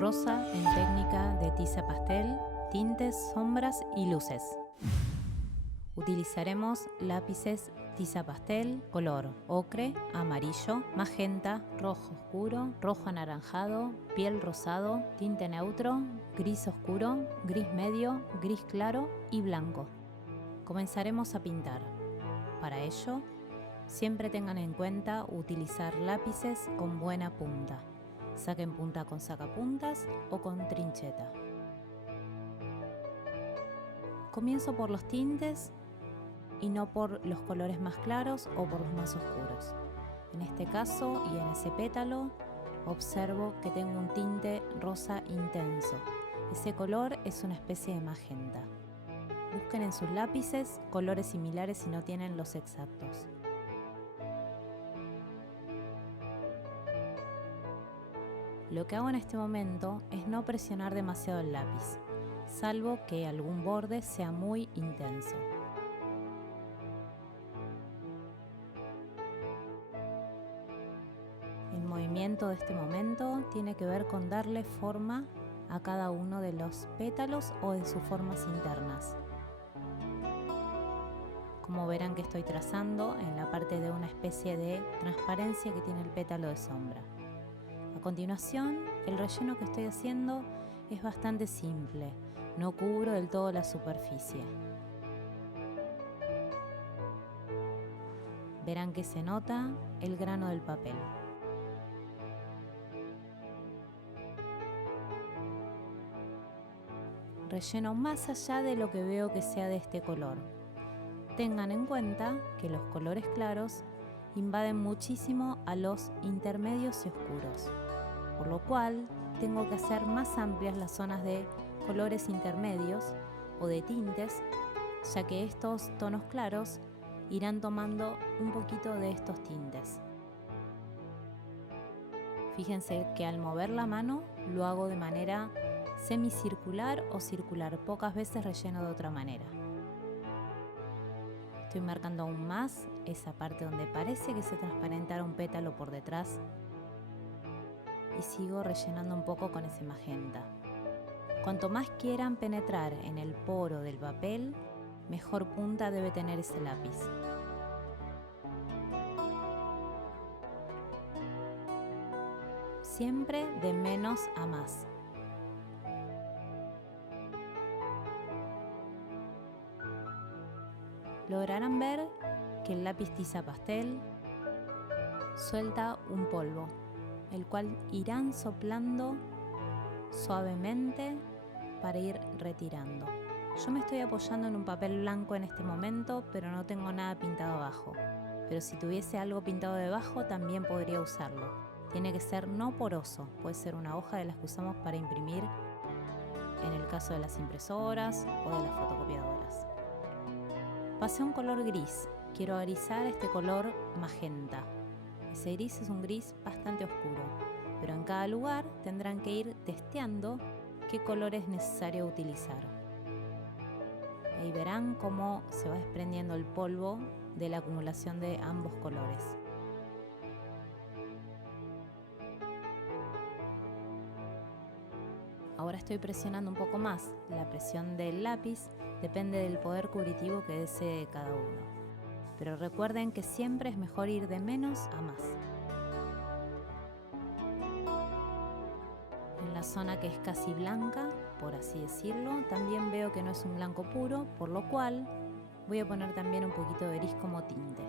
Rosa en técnica de tiza pastel, tintes, sombras y luces. Utilizaremos lápices tiza pastel, color ocre, amarillo, magenta, rojo oscuro, rojo anaranjado, piel rosado, tinte neutro, gris oscuro, gris medio, gris claro y blanco. Comenzaremos a pintar. Para ello, siempre tengan en cuenta utilizar lápices con buena punta. Saquen punta con sacapuntas o con trincheta. Comienzo por los tintes y no por los colores más claros o por los más oscuros. En este caso y en ese pétalo observo que tengo un tinte rosa intenso. Ese color es una especie de magenta. Busquen en sus lápices colores similares si no tienen los exactos. Lo que hago en este momento es no presionar demasiado el lápiz, salvo que algún borde sea muy intenso. El movimiento de este momento tiene que ver con darle forma a cada uno de los pétalos o de sus formas internas. Como verán que estoy trazando en la parte de una especie de transparencia que tiene el pétalo de sombra. A continuación, el relleno que estoy haciendo es bastante simple, no cubro del todo la superficie. Verán que se nota el grano del papel. Relleno más allá de lo que veo que sea de este color. Tengan en cuenta que los colores claros invaden muchísimo a los intermedios y oscuros, por lo cual tengo que hacer más amplias las zonas de colores intermedios o de tintes, ya que estos tonos claros irán tomando un poquito de estos tintes. Fíjense que al mover la mano lo hago de manera semicircular o circular, pocas veces relleno de otra manera. Estoy marcando aún más esa parte donde parece que se transparentara un pétalo por detrás y sigo rellenando un poco con ese magenta. Cuanto más quieran penetrar en el poro del papel, mejor punta debe tener ese lápiz. Siempre de menos a más. Lograrán ver que el lápiz tiza pastel suelta un polvo, el cual irán soplando suavemente para ir retirando. Yo me estoy apoyando en un papel blanco en este momento, pero no tengo nada pintado abajo. Pero si tuviese algo pintado debajo, también podría usarlo. Tiene que ser no poroso, puede ser una hoja de las que usamos para imprimir en el caso de las impresoras o de las fotocopiadoras. Pasé a un color gris, quiero agrisar este color magenta. Ese gris es un gris bastante oscuro, pero en cada lugar tendrán que ir testeando qué color es necesario utilizar. Ahí verán cómo se va desprendiendo el polvo de la acumulación de ambos colores. Ahora estoy presionando un poco más. La presión del lápiz depende del poder cubritivo que desee cada uno. Pero recuerden que siempre es mejor ir de menos a más. En la zona que es casi blanca, por así decirlo, también veo que no es un blanco puro, por lo cual voy a poner también un poquito de gris como tinte.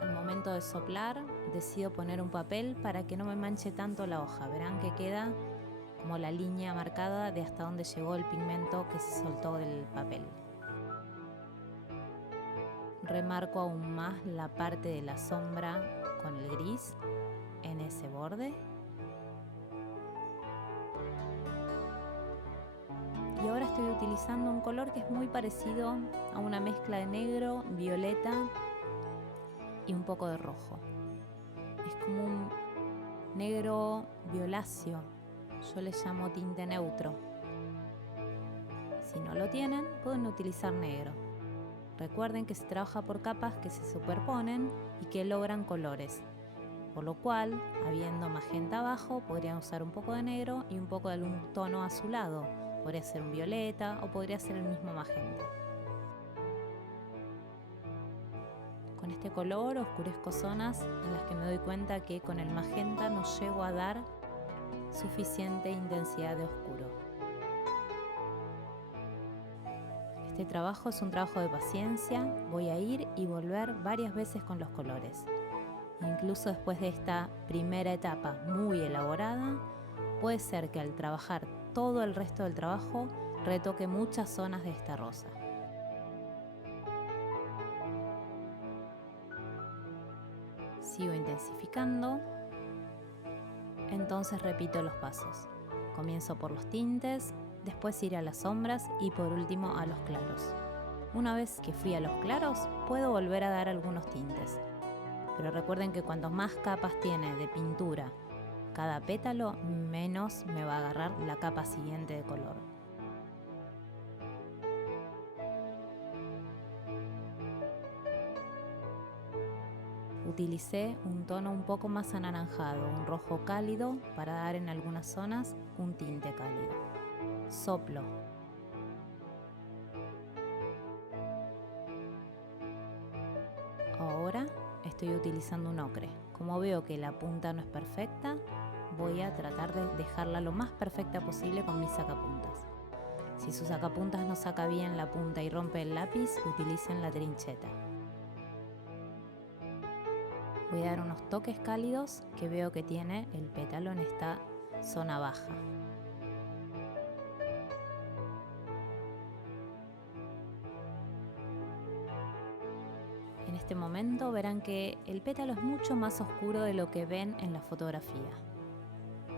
Al momento de soplar, decido poner un papel para que no me manche tanto la hoja. Verán que queda como la línea marcada de hasta dónde llegó el pigmento que se soltó del papel. Remarco aún más la parte de la sombra con el gris en ese borde. Y ahora estoy utilizando un color que es muy parecido a una mezcla de negro, violeta y un poco de rojo. Es como un negro violáceo, yo le llamo tinte neutro. Si no lo tienen, pueden utilizar negro. Recuerden que se trabaja por capas que se superponen y que logran colores. por lo cual, habiendo magenta abajo, podrían usar un poco de negro y un poco de algún tono azulado. Podría ser un violeta o podría ser el mismo magenta. Con este color oscurezco zonas en las que me doy cuenta que con el magenta no llego a dar suficiente intensidad de oscuro. Este trabajo es un trabajo de paciencia, voy a ir y volver varias veces con los colores. Incluso después de esta primera etapa muy elaborada, puede ser que al trabajar todo el resto del trabajo retoque muchas zonas de esta rosa. Sigo intensificando, entonces repito los pasos. Comienzo por los tintes, después iré a las sombras y por último a los claros. Una vez que fui a los claros, puedo volver a dar algunos tintes. Pero recuerden que cuanto más capas tiene de pintura cada pétalo, menos me va a agarrar la capa siguiente de color. Utilicé un tono un poco más anaranjado, un rojo cálido, para dar en algunas zonas un tinte cálido. Soplo. Ahora estoy utilizando un ocre. Como veo que la punta no es perfecta, voy a tratar de dejarla lo más perfecta posible con mis sacapuntas. Si su sacapuntas no saca bien la punta y rompe el lápiz, utilicen la trincheta. Voy a dar unos toques cálidos que veo que tiene el pétalo en esta zona baja. En este momento verán que el pétalo es mucho más oscuro de lo que ven en la fotografía.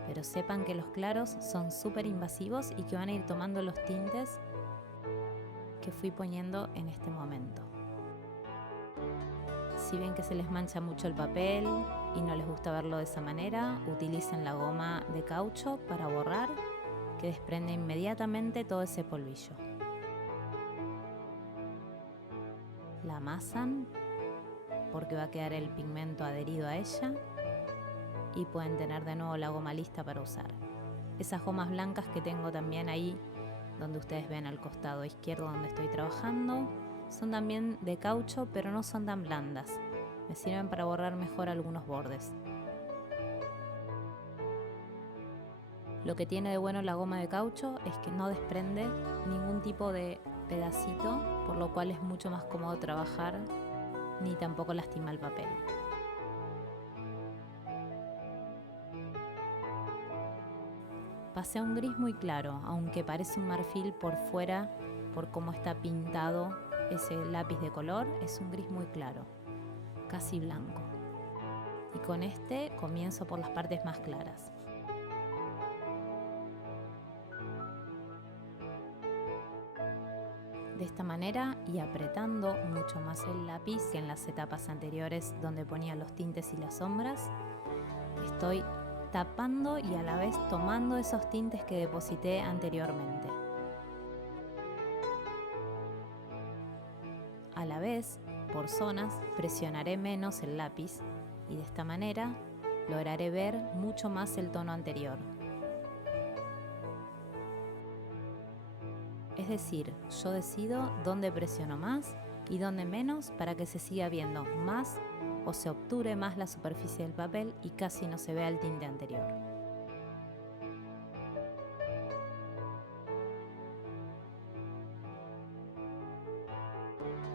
Pero sepan que los claros son súper invasivos y que van a ir tomando los tintes que fui poniendo en este momento. Si ven que se les mancha mucho el papel y no les gusta verlo de esa manera, utilicen la goma de caucho para borrar, que desprende inmediatamente todo ese polvillo. La amasan porque va a quedar el pigmento adherido a ella y pueden tener de nuevo la goma lista para usar. Esas gomas blancas que tengo también ahí donde ustedes ven al costado izquierdo donde estoy trabajando son también de caucho, pero no son tan blandas. Me sirven para borrar mejor algunos bordes. Lo que tiene de bueno la goma de caucho es que no desprende ningún tipo de pedacito, por lo cual es mucho más cómodo trabajar, ni tampoco lastima el papel. Pasé a un gris muy claro, aunque parece un marfil por fuera, por cómo está pintado ese lápiz de color, es un gris muy claro, casi blanco. Y con este comienzo por las partes más claras. De esta manera y apretando mucho más el lápiz que en las etapas anteriores donde ponía los tintes y las sombras, estoy tapando y a la vez tomando esos tintes que deposité anteriormente. A la vez, por zonas, presionaré menos el lápiz y de esta manera lograré ver mucho más el tono anterior. Es decir, yo decido dónde presiono más y dónde menos para que se siga viendo más o se obture más la superficie del papel y casi no se vea el tinte anterior.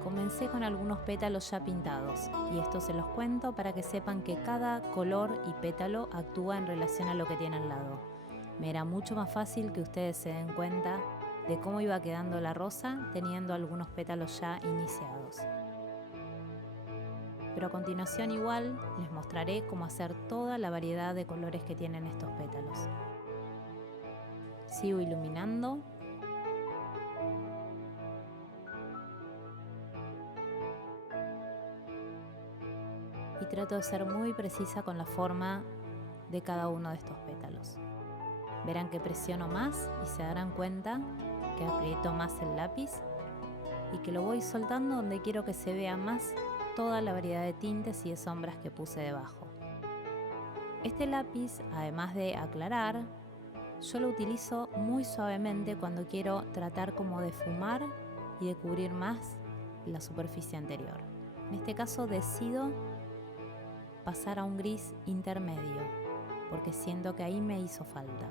Comencé con algunos pétalos ya pintados y esto se los cuento para que sepan que cada color y pétalo actúa en relación a lo que tiene al lado. Me era mucho más fácil que ustedes se den cuenta de cómo iba quedando la rosa teniendo algunos pétalos ya iniciados. Pero a continuación igual les mostraré cómo hacer toda la variedad de colores que tienen estos pétalos. Sigo iluminando. Y trato de ser muy precisa con la forma de cada uno de estos pétalos. Verán que presiono más y se darán cuenta que aprieto más el lápiz y que lo voy soltando donde quiero que se vea más toda la variedad de tintes y de sombras que puse debajo. Este lápiz, además de aclarar, yo lo utilizo muy suavemente cuando quiero tratar como de esfumar y de cubrir más la superficie anterior. En este caso decido pasar a un gris intermedio, porque siento que ahí me hizo falta.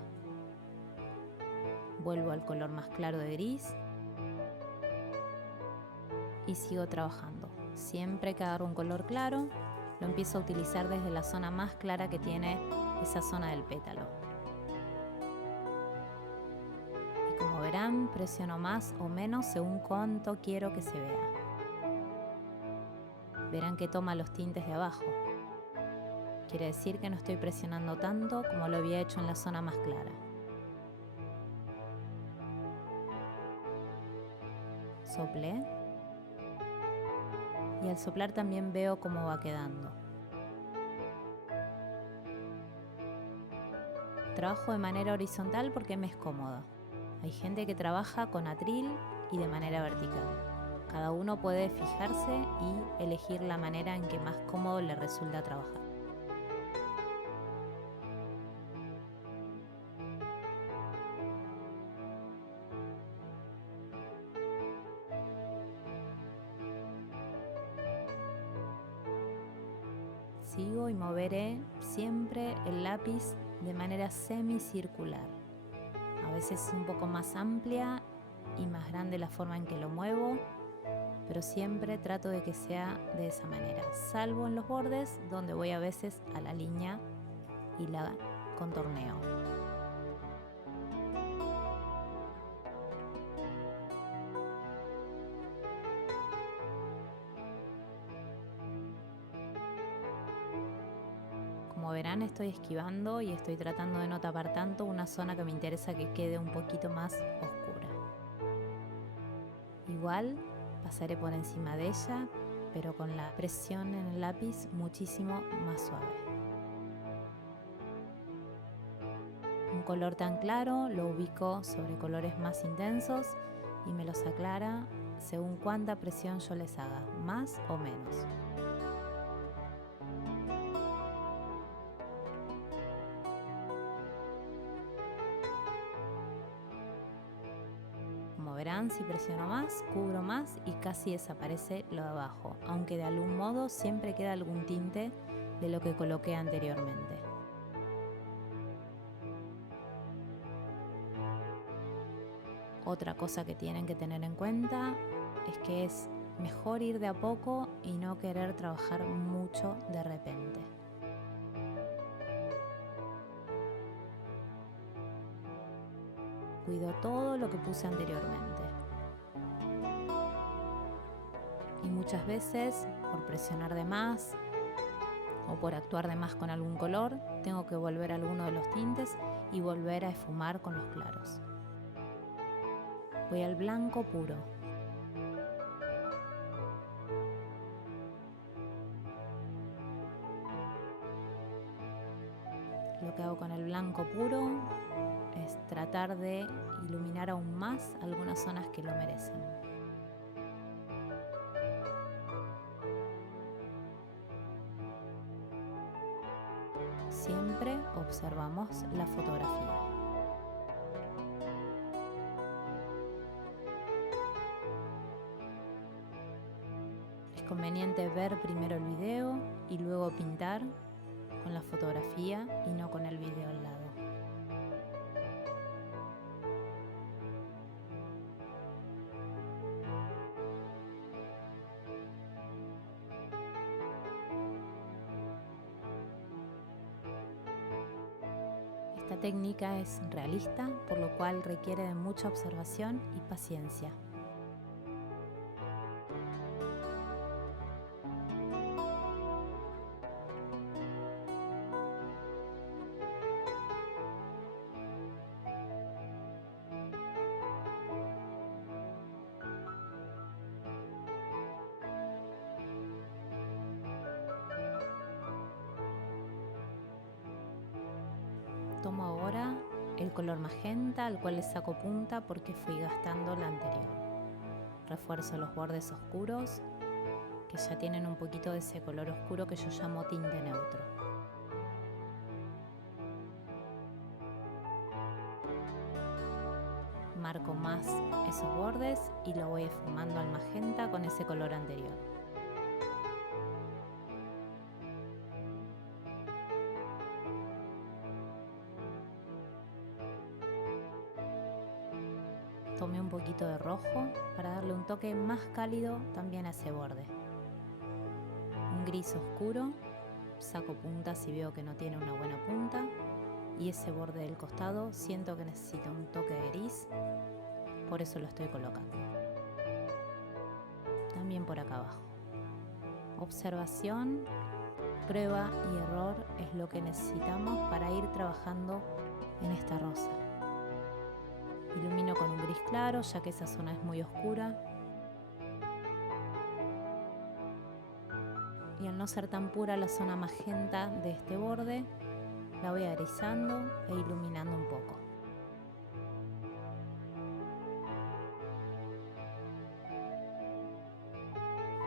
Vuelvo al color más claro de gris y sigo trabajando. Siempre que agarro un color claro, lo empiezo a utilizar desde la zona más clara que tiene esa zona del pétalo. Y como verán, presiono más o menos según cuánto quiero que se vea. Verán que toma los tintes de abajo. Quiere decir que no estoy presionando tanto como lo había hecho en la zona más clara. Soplé. Y al soplar también veo cómo va quedando. Trabajo de manera horizontal porque me es cómodo. Hay gente que trabaja con atril y de manera vertical. Cada uno puede fijarse y elegir la manera en que más cómodo le resulta trabajar. Sigo y moveré siempre el lápiz de manera semicircular. A veces es un poco más amplia y más grande la forma en que lo muevo, pero siempre trato de que sea de esa manera, salvo en los bordes donde voy a veces a la línea y la contorneo. Como verán, estoy esquivando y estoy tratando de no tapar tanto una zona que me interesa que quede un poquito más oscura. Igual pasaré por encima de ella, pero con la presión en el lápiz muchísimo más suave. Un color tan claro lo ubico sobre colores más intensos y me los aclara según cuánta presión yo les haga, más o menos. Como verán, si presiono más, cubro más y casi desaparece lo de abajo, aunque de algún modo siempre queda algún tinte de lo que coloqué anteriormente. Otra cosa que tienen que tener en cuenta es que es mejor ir de a poco y no querer trabajar mucho de repente. Cuido todo lo que puse anteriormente. Y muchas veces, por presionar de más o por actuar de más con algún color, tengo que volver a alguno de los tintes y volver a esfumar con los claros. Voy al blanco puro. Lo que hago con el blanco puro es tratar de iluminar aún más algunas zonas que lo merecen. Siempre observamos la fotografía. Es conveniente ver primero el video y luego pintar con la fotografía y no con el video al lado. Esta técnica es realista, por lo cual requiere de mucha observación y paciencia. Tomo ahora el color magenta, al cual le saco punta porque fui gastando la anterior. Refuerzo los bordes oscuros, que ya tienen un poquito de ese color oscuro que yo llamo tinte neutro. marco más esos bordes y lo voy esfumando al magenta con ese color anterior. Tomé un poquito de rojo para darle un toque más cálido también a ese borde. Un gris oscuro, saco punta si veo que no tiene una buena punta, y ese borde del costado siento que necesita un toque de gris, por eso lo estoy colocando. También por acá abajo. Observación, prueba y error es lo que necesitamos para ir trabajando en esta rosa. Ilumino con un gris claro, ya que esa zona es muy oscura. Y al no ser tan pura la zona magenta de este borde, la voy agrisando e iluminando un poco.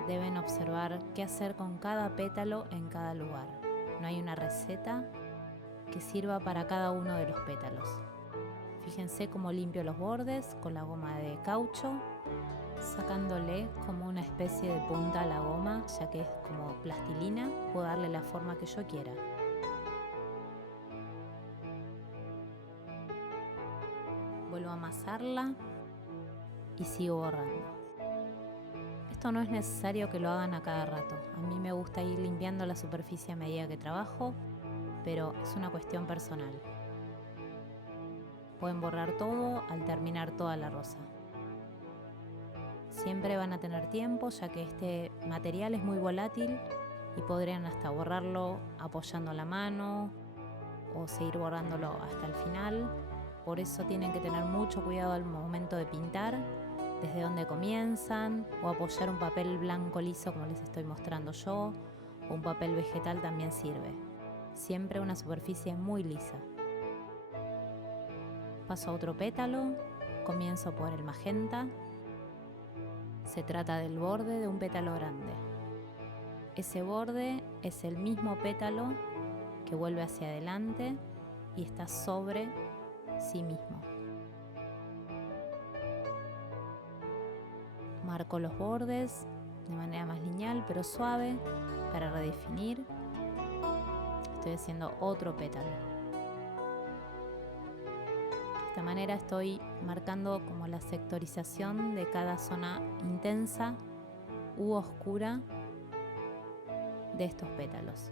Deben observar qué hacer con cada pétalo en cada lugar. No hay una receta que sirva para cada uno de los pétalos. Fíjense cómo limpio los bordes con la goma de caucho, sacándole como una especie de punta a la goma, ya que es como plastilina, puedo darle la forma que yo quiera. Vuelvo a amasarla y sigo borrando. Esto no es necesario que lo hagan a cada rato. A mí me gusta ir limpiando la superficie a medida que trabajo, pero es una cuestión personal. Pueden borrar todo al terminar toda la rosa. Siempre van a tener tiempo, ya que este material es muy volátil y podrían hasta borrarlo apoyando la mano o seguir borrándolo hasta el final. Por eso tienen que tener mucho cuidado al momento de pintar, desde donde comienzan, o apoyar un papel blanco liso como les estoy mostrando yo, o un papel vegetal también sirve. Siempre una superficie muy lisa. Paso a otro pétalo, comienzo por el magenta. Se trata del borde de un pétalo grande. Ese borde es el mismo pétalo que vuelve hacia adelante y está sobre sí mismo. Marco los bordes de manera más lineal pero suave para redefinir. Estoy haciendo otro pétalo. De esta manera estoy marcando como la sectorización de cada zona intensa u oscura de estos pétalos.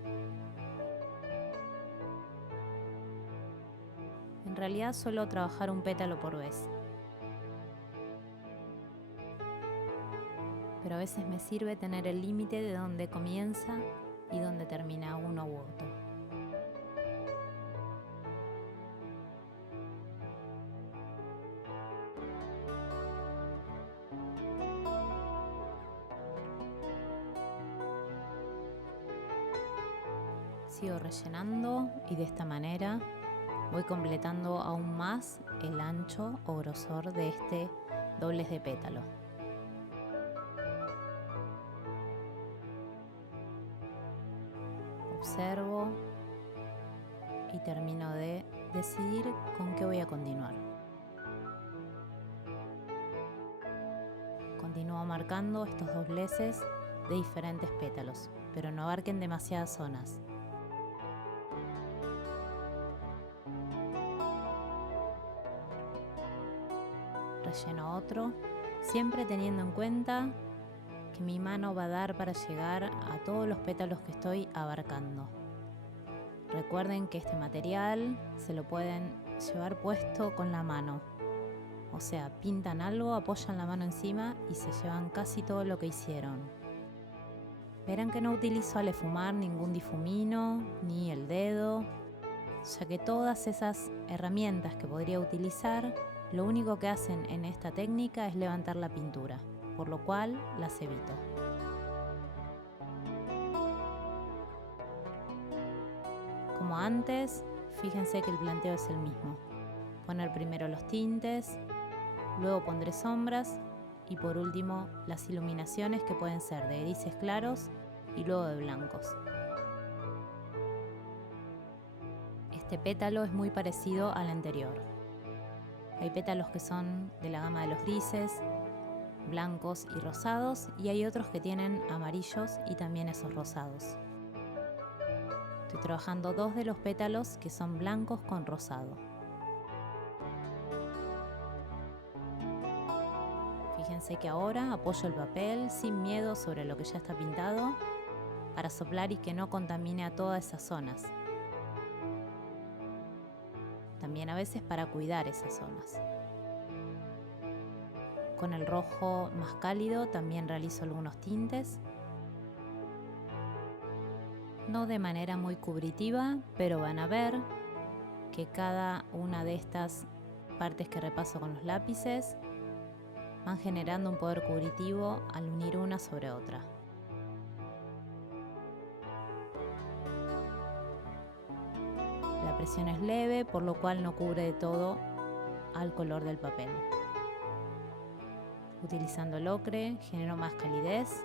En realidad suelo trabajar un pétalo por vez, pero a veces me sirve tener el límite de dónde comienza y dónde termina uno u otro. Sigo rellenando y de esta manera voy completando aún más el ancho o grosor de este doblez de pétalo. Observo y termino de decidir con qué voy a continuar. Continúo marcando estos dobleces de diferentes pétalos, pero no abarquen demasiadas zonas. Relleno otro, siempre teniendo en cuenta que mi mano va a dar para llegar a todos los pétalos que estoy abarcando. Recuerden que este material se lo pueden llevar puesto con la mano. O sea, pintan algo, apoyan la mano encima y se llevan casi todo lo que hicieron. Verán que no utilizo al esfumar ningún difumino ni el dedo, ya que todas esas herramientas que podría utilizar, lo único que hacen en esta técnica es levantar la pintura, por lo cual las evito. Como antes, fíjense que el planteo es el mismo. Poner primero los tintes, luego pondré sombras y por último las iluminaciones que pueden ser de grises claros y luego de blancos. Este pétalo es muy parecido al anterior. Hay pétalos que son de la gama de los grises, blancos y rosados, y hay otros que tienen amarillos y también esos rosados. Estoy trabajando 2 de los pétalos que son blancos con rosado. Fíjense que ahora apoyo el papel sin miedo sobre lo que ya está pintado para soplar y que no contamine a todas esas zonas. También a veces para cuidar esas zonas. Con el rojo más cálido también realizo algunos tintes. No de manera muy cubritiva, pero van a ver que cada una de estas partes que repaso con los lápices van generando un poder cubritivo al unir una sobre otra. La presión es leve, por lo cual no cubre de todo al color del papel. Utilizando el ocre genero más calidez.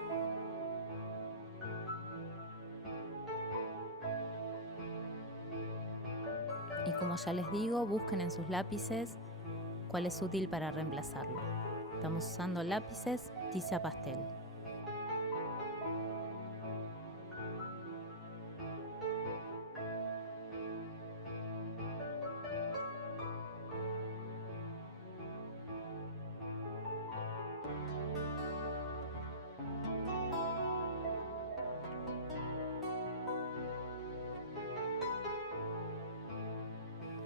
Y como ya les digo, busquen en sus lápices cuál es útil para reemplazarlo. Estamos usando lápices tiza pastel.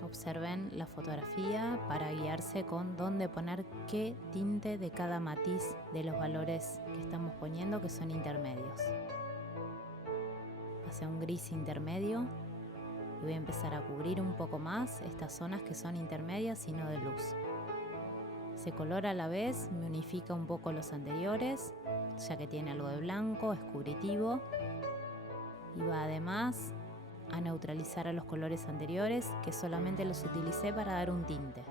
Observen la fotografía para guiarse con dónde poner qué tinte de cada matiz de los valores que estamos poniendo, que son intermedios. Pasé a un gris intermedio y voy a empezar a cubrir un poco más estas zonas que son intermedias y no de luz. Ese color a la vez me unifica un poco los anteriores, ya que tiene algo de blanco, es cubritivo y va además a neutralizar a los colores anteriores que solamente los utilicé para dar un tinte.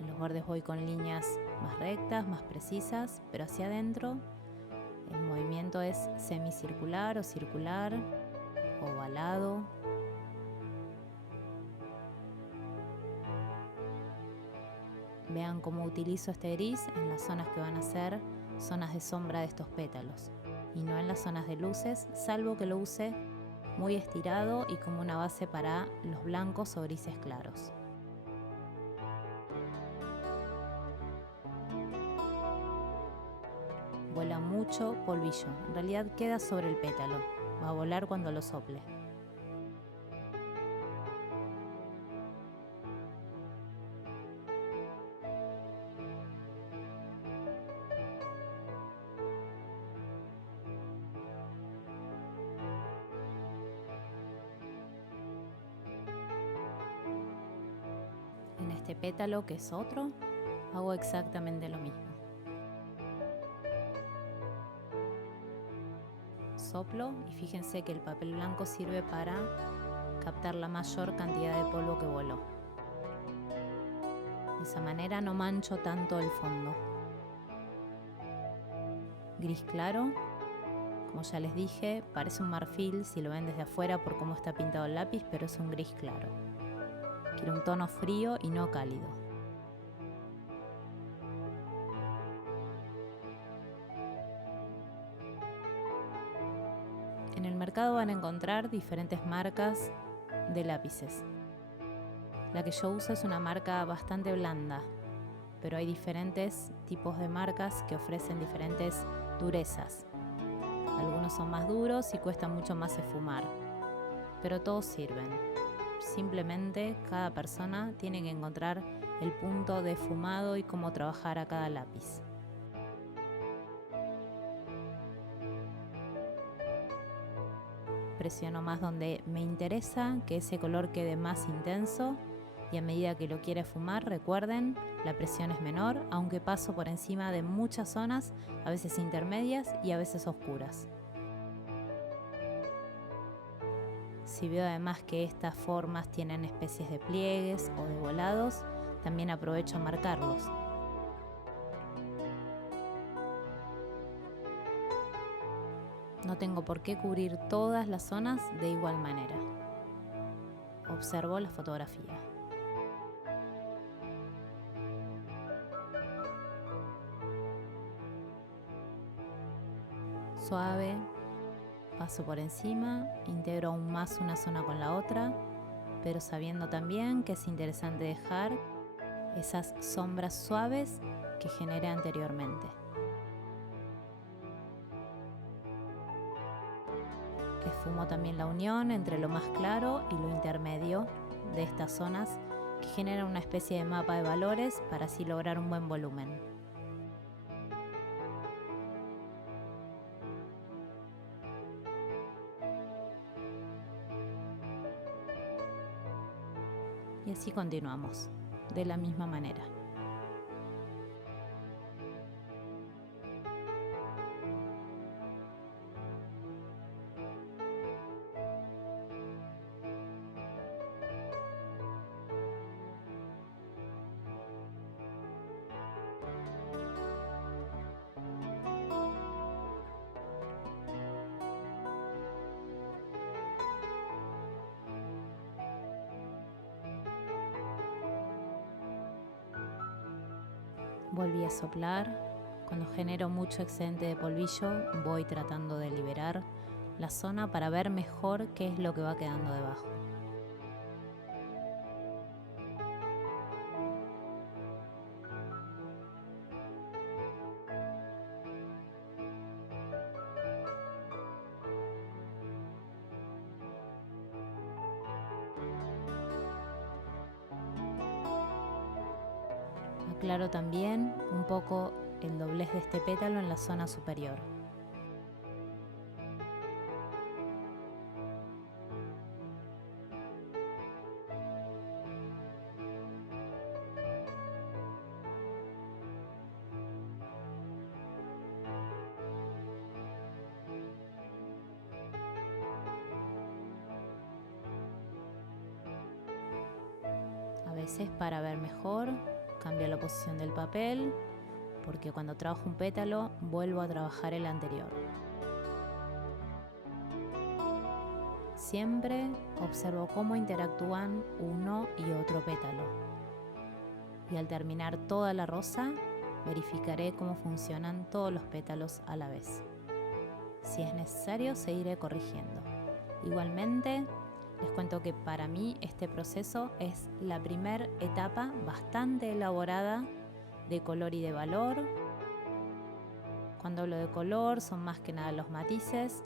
En los bordes voy con líneas más rectas, más precisas, pero hacia adentro el movimiento es semicircular o circular, ovalado. Vean cómo utilizo este gris en las zonas que van a ser zonas de sombra de estos pétalos y no en las zonas de luces, salvo que lo use muy estirado y como una base para los blancos o grises claros. Vuela mucho polvillo, en realidad queda sobre el pétalo, va a volar cuando lo sople. En este pétalo, que es otro, hago exactamente lo mismo. Soplo y fíjense que el papel blanco sirve para captar la mayor cantidad de polvo que voló. De esa manera no mancho tanto el fondo. Gris claro, como ya les dije, parece un marfil si lo ven desde afuera por cómo está pintado el lápiz, pero es un gris claro. Quiero un tono frío y no cálido. En el mercado van a encontrar diferentes marcas de lápices. La que yo uso es una marca bastante blanda, pero hay diferentes tipos de marcas que ofrecen diferentes durezas. Algunos son más duros y cuestan mucho más esfumar, pero todos sirven. Simplemente cada persona tiene que encontrar el punto de esfumado y cómo trabajar a cada lápiz. Presiono más donde me interesa que ese color quede más intenso y a medida que lo quiera esfumar, recuerden, la presión es menor, aunque paso por encima de muchas zonas, a veces intermedias y a veces oscuras. Si veo además que estas formas tienen especies de pliegues o de volados, también aprovecho a marcarlos. No tengo por qué cubrir todas las zonas de igual manera. Observo la fotografía. Suave, paso por encima, integro aún más una zona con la otra, pero sabiendo también que es interesante dejar esas sombras suaves que generé anteriormente. Esfumo también la unión entre lo más claro y lo intermedio de estas zonas que generan una especie de mapa de valores para así lograr un buen volumen. Y así continuamos, de la misma manera. Volví a soplar. Cuando genero mucho excedente de polvillo, voy tratando de liberar la zona para ver mejor qué es lo que va quedando debajo. Aclaro también un poco el doblez de este pétalo en la zona superior. A veces, para ver mejor, cambio la posición del papel, porque cuando trabajo un pétalo vuelvo a trabajar el anterior. Siempre observo cómo interactúan uno y otro pétalo. Y al terminar toda la rosa, verificaré cómo funcionan todos los pétalos a la vez. Si es necesario, seguiré corrigiendo. Igualmente, les cuento que para mí este proceso es la primera etapa bastante elaborada de color y de valor. Cuando hablo de color, son más que nada los matices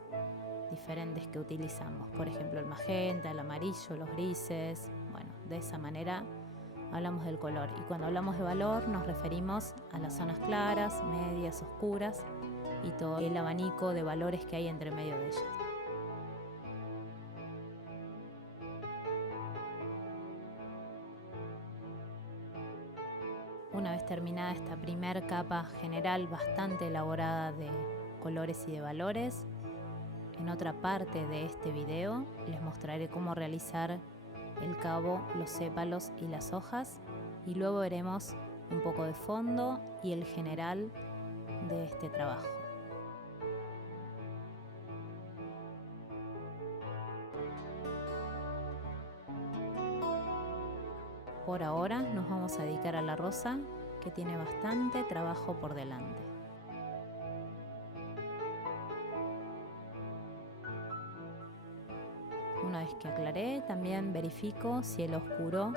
diferentes que utilizamos. Por ejemplo, el magenta, el amarillo, los grises. Bueno, de esa manera hablamos del color. Y cuando hablamos de valor, nos referimos a las zonas claras, medias, oscuras y todo el abanico de valores que hay entre medio de ellas. Una vez terminada esta primera capa general bastante elaborada de colores y de valores, en otra parte de este video les mostraré cómo realizar el cabo, los sépalos y las hojas, y luego veremos un poco de fondo y el general de este trabajo. Por ahora nos vamos a dedicar a la rosa, que tiene bastante trabajo por delante. Una vez que aclaré, también verifico si el oscuro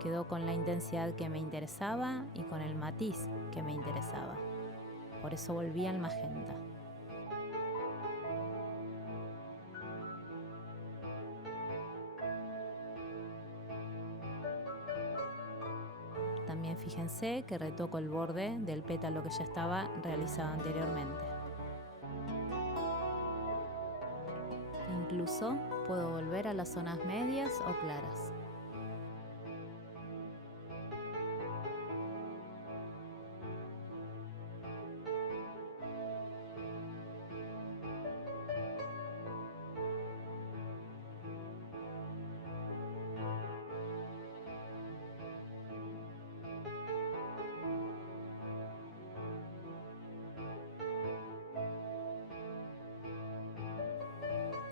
quedó con la intensidad que me interesaba y con el matiz que me interesaba. Por eso volví al magenta. También fíjense que retoco el borde del pétalo que ya estaba realizado anteriormente. Incluso puedo volver a las zonas medias o claras.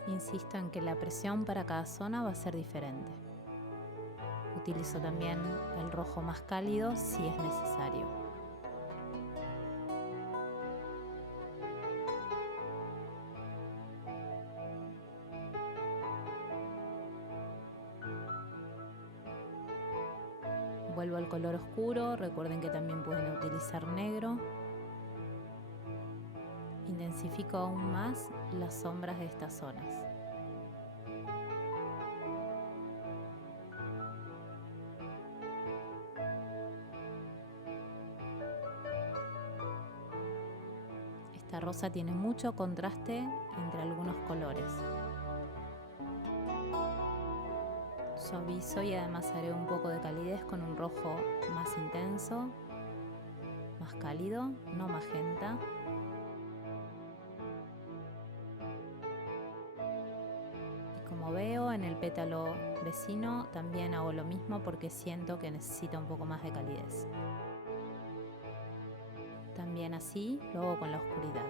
Insisto en que la presión para cada zona va a ser diferente. Utilizo también el rojo más cálido si es necesario. Vuelvo al color oscuro, recuerden que también pueden utilizar negro. Intensifico aún más las sombras de estas zonas. Esta rosa tiene mucho contraste entre algunos colores. Suavizo y además haré un poco de calidez con un rojo más intenso, más cálido, no magenta. Y como veo en el pétalo vecino también hago lo mismo porque siento que necesita un poco más de calidez. También así lo hago con la oscuridad.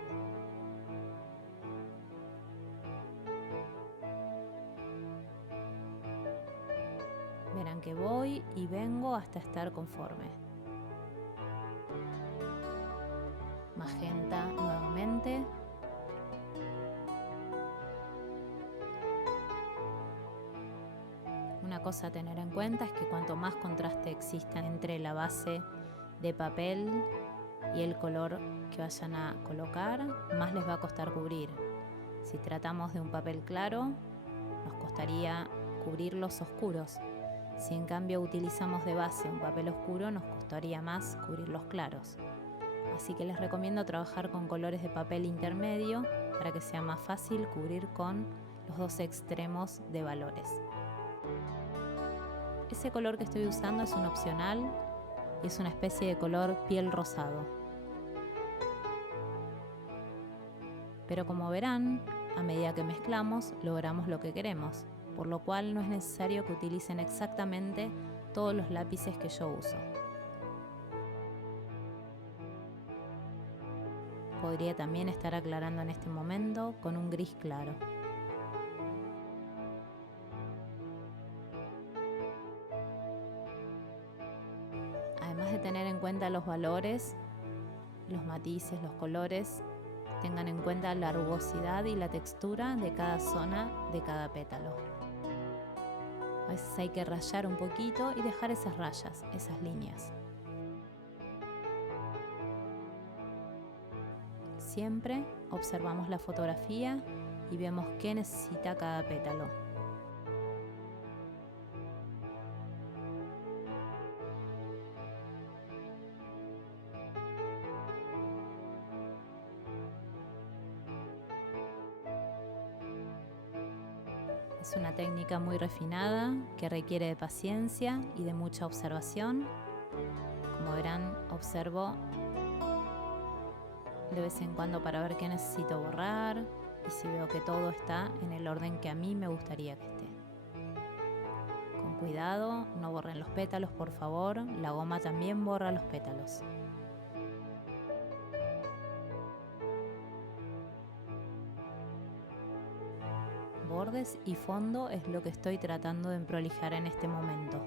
Verán que voy y vengo hasta estar conforme. Magenta nuevamente. Una cosa a tener en cuenta es que cuanto más contraste exista entre la base de papel y el color que vayan a colocar, más les va a costar cubrir. Si tratamos de un papel claro, nos costaría cubrir los oscuros. Si en cambio utilizamos de base un papel oscuro, nos costaría más cubrir los claros. Así que les recomiendo trabajar con colores de papel intermedio para que sea más fácil cubrir con los dos extremos de valores. Ese color que estoy usando es un opcional y es una especie de color piel rosado. Pero como verán, a medida que mezclamos, logramos lo que queremos, por lo cual no es necesario que utilicen exactamente todos los lápices que yo uso. Podría también estar aclarando en este momento con un gris claro. Además de tener en cuenta los valores, los matices, los colores, tengan en cuenta la rugosidad y la textura de cada zona de cada pétalo. A veces hay que rayar un poquito y dejar esas rayas, esas líneas. Siempre observamos la fotografía y vemos qué necesita cada pétalo. Es una técnica muy refinada que requiere de paciencia y de mucha observación. Como verán, observo de vez en cuando para ver qué necesito borrar y si veo que todo está en el orden que a mí me gustaría que esté. Con cuidado, no borren los pétalos, por favor. La goma también borra los pétalos. Bordes y fondo es lo que estoy tratando de emprolijar en este momento.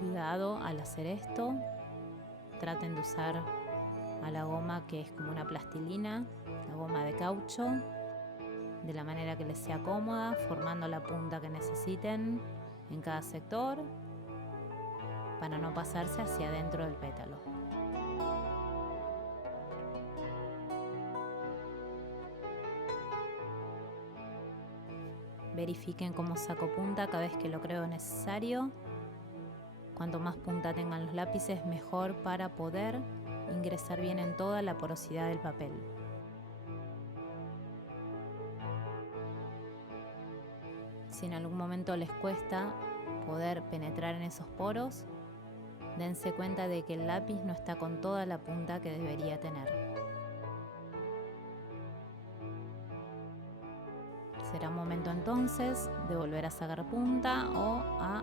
Cuidado al hacer esto, traten de usar a la goma que es como una plastilina, la goma de caucho, de la manera que les sea cómoda, formando la punta que necesiten en cada sector para no pasarse hacia adentro del pétalo. Verifiquen cómo saco punta cada vez que lo creo necesario. Cuanto más punta tengan los lápices, mejor para poder ingresar bien en toda la porosidad del papel. Si en algún momento les cuesta poder penetrar en esos poros, dense cuenta de que el lápiz no está con toda la punta que debería tener. Será momento entonces de volver a sacar punta o a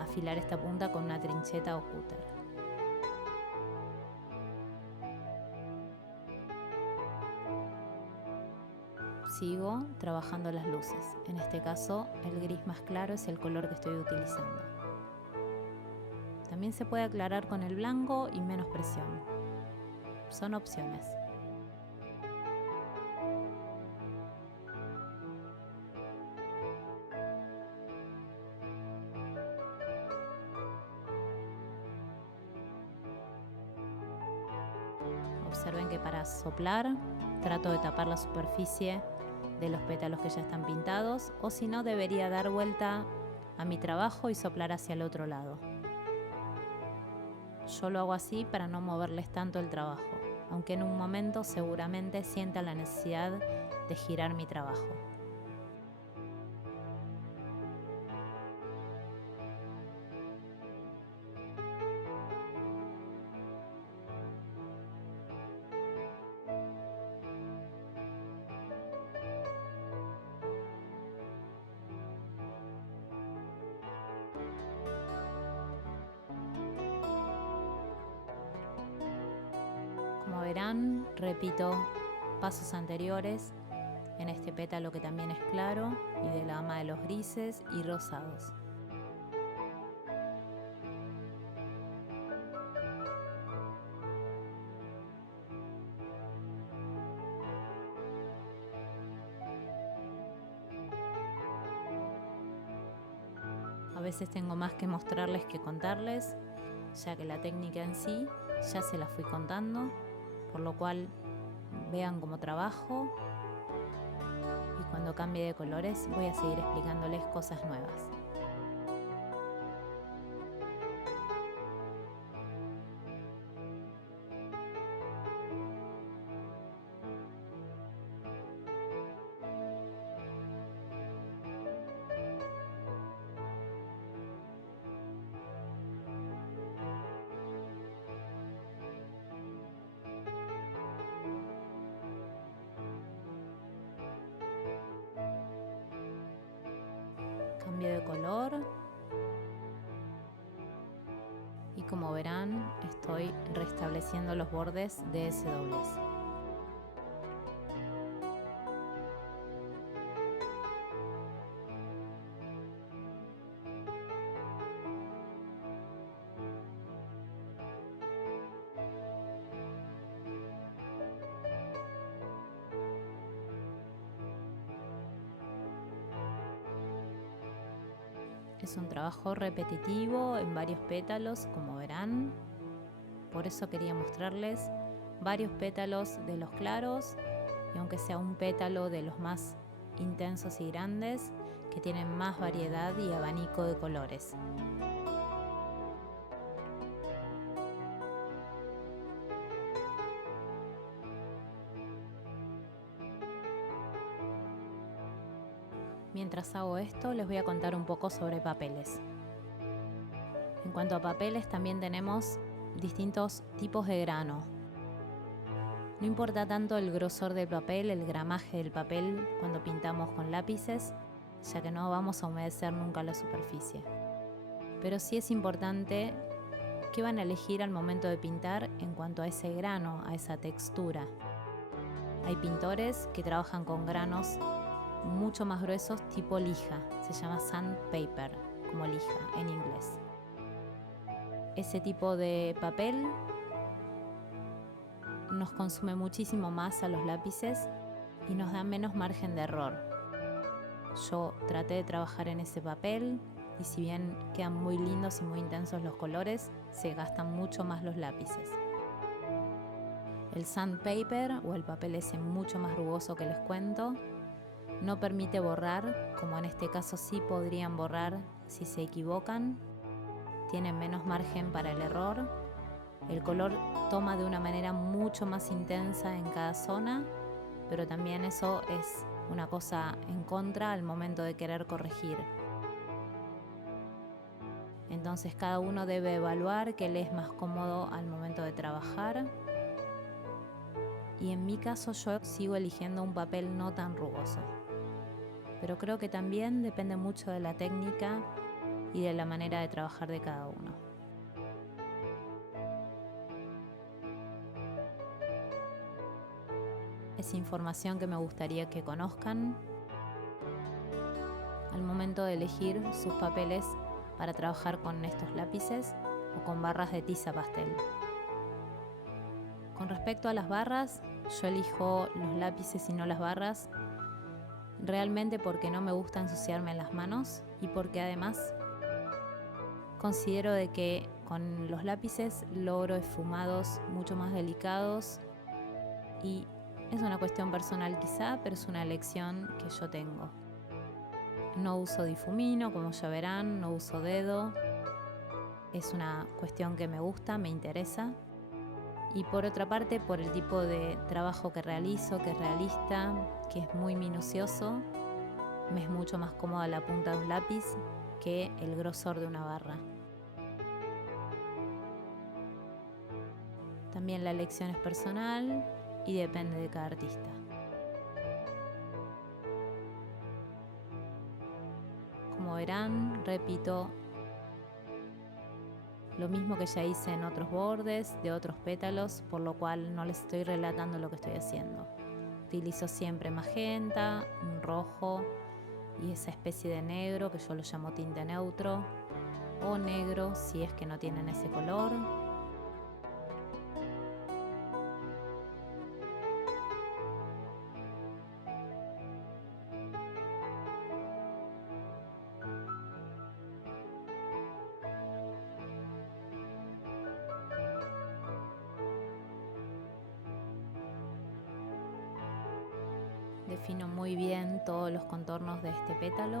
afilar esta punta con una trincheta o cúter. Sigo trabajando las luces. En este caso, el gris más claro es el color que estoy utilizando. También se puede aclarar con el blanco y menos presión. Son opciones. Observen que para soplar trato de tapar la superficie de los pétalos que ya están pintados, o si no, debería dar vuelta a mi trabajo y soplar hacia el otro lado. Yo lo hago así para no moverles tanto el trabajo, aunque en un momento seguramente sientan la necesidad de girar mi trabajo. Como verán, repito pasos anteriores en este pétalo que también es claro y de la gama de los grises y rosados. A veces tengo más que mostrarles que contarles, ya que la técnica en sí ya se la fui contando, por lo cual vean cómo trabajo y cuando cambie de colores voy a seguir explicándoles cosas nuevas. Cambio de color y como verán estoy restableciendo los bordes de ese doblez. Es un trabajo repetitivo en varios pétalos, como verán. Por eso quería mostrarles varios pétalos de los claros y aunque sea un pétalo de los más intensos y grandes, que tienen más variedad y abanico de colores. Mientras hago esto, les voy a contar un poco sobre papeles. En cuanto a papeles, también tenemos distintos tipos de grano. No importa tanto el grosor del papel, el gramaje del papel cuando pintamos con lápices, ya que no vamos a humedecer nunca la superficie. Pero sí es importante qué van a elegir al momento de pintar en cuanto a ese grano, a esa textura. Hay pintores que trabajan con granos mucho más gruesos tipo lija, se llama sandpaper, como lija en inglés. Ese tipo de papel nos consume muchísimo más a los lápices y nos da menos margen de error. Yo traté de trabajar en ese papel y si bien quedan muy lindos y muy intensos los colores, se gastan mucho más los lápices. El sandpaper o el papel ese mucho más rugoso que les cuento no permite borrar, como en este caso sí podrían borrar si se equivocan. Tienen menos margen para el error El color toma de una manera mucho más intensa en cada zona, pero también eso es una cosa en contra al momento de querer corregir. Entonces cada uno debe evaluar qué le es más cómodo al momento de trabajar. Y en mi caso yo sigo eligiendo un papel no tan rugoso. Pero creo que también depende mucho de la técnica y de la manera de trabajar de cada uno. Es información que me gustaría que conozcan al momento de elegir sus papeles para trabajar con estos lápices o con barras de tiza pastel. Con respecto a las barras, yo elijo los lápices y no las barras, realmente porque no me gusta ensuciarme las manos y porque además considero de que con los lápices logro esfumados mucho más delicados y es una cuestión personal quizá, pero es una elección que yo tengo. No uso difumino, como ya verán, no uso dedo. Es una cuestión que me gusta, me interesa. Y por otra parte, por el tipo de trabajo que realizo, que es realista, que es muy minucioso, me es mucho más cómoda la punta de un lápiz que el grosor de una barra. También la elección es personal y depende de cada artista. Como verán, repito lo mismo que ya hice en otros bordes, de otros pétalos, por lo cual no les estoy relatando lo que estoy haciendo. Utilizo siempre magenta, un rojo y esa especie de negro que yo lo llamo tinte neutro, o negro si es que no tienen ese color. Defino muy bien todos los contornos de este pétalo.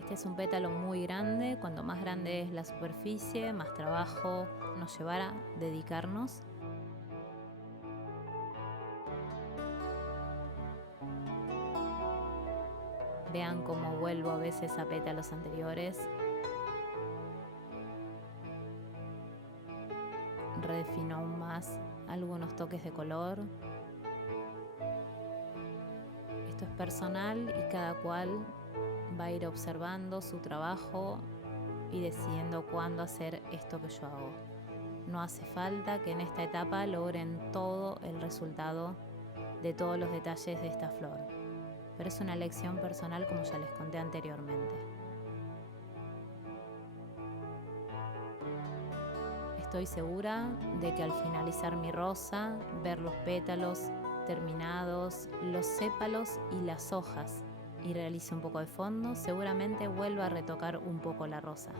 Este es un pétalo muy grande, cuanto más grande es la superficie, más trabajo nos llevará dedicarnos. Vean cómo vuelvo a veces a pétalos anteriores. Redefino aún más algunos toques de color. Esto es personal y cada cual va a ir observando su trabajo y decidiendo cuándo hacer esto que yo hago. No hace falta que en esta etapa logren todo el resultado de todos los detalles de esta flor, pero es una elección personal como ya les conté anteriormente. Estoy segura de que al finalizar mi rosa, ver los pétalos terminados, los sépalos y las hojas y realice un poco de fondo, seguramente vuelva a retocar un poco la rosa.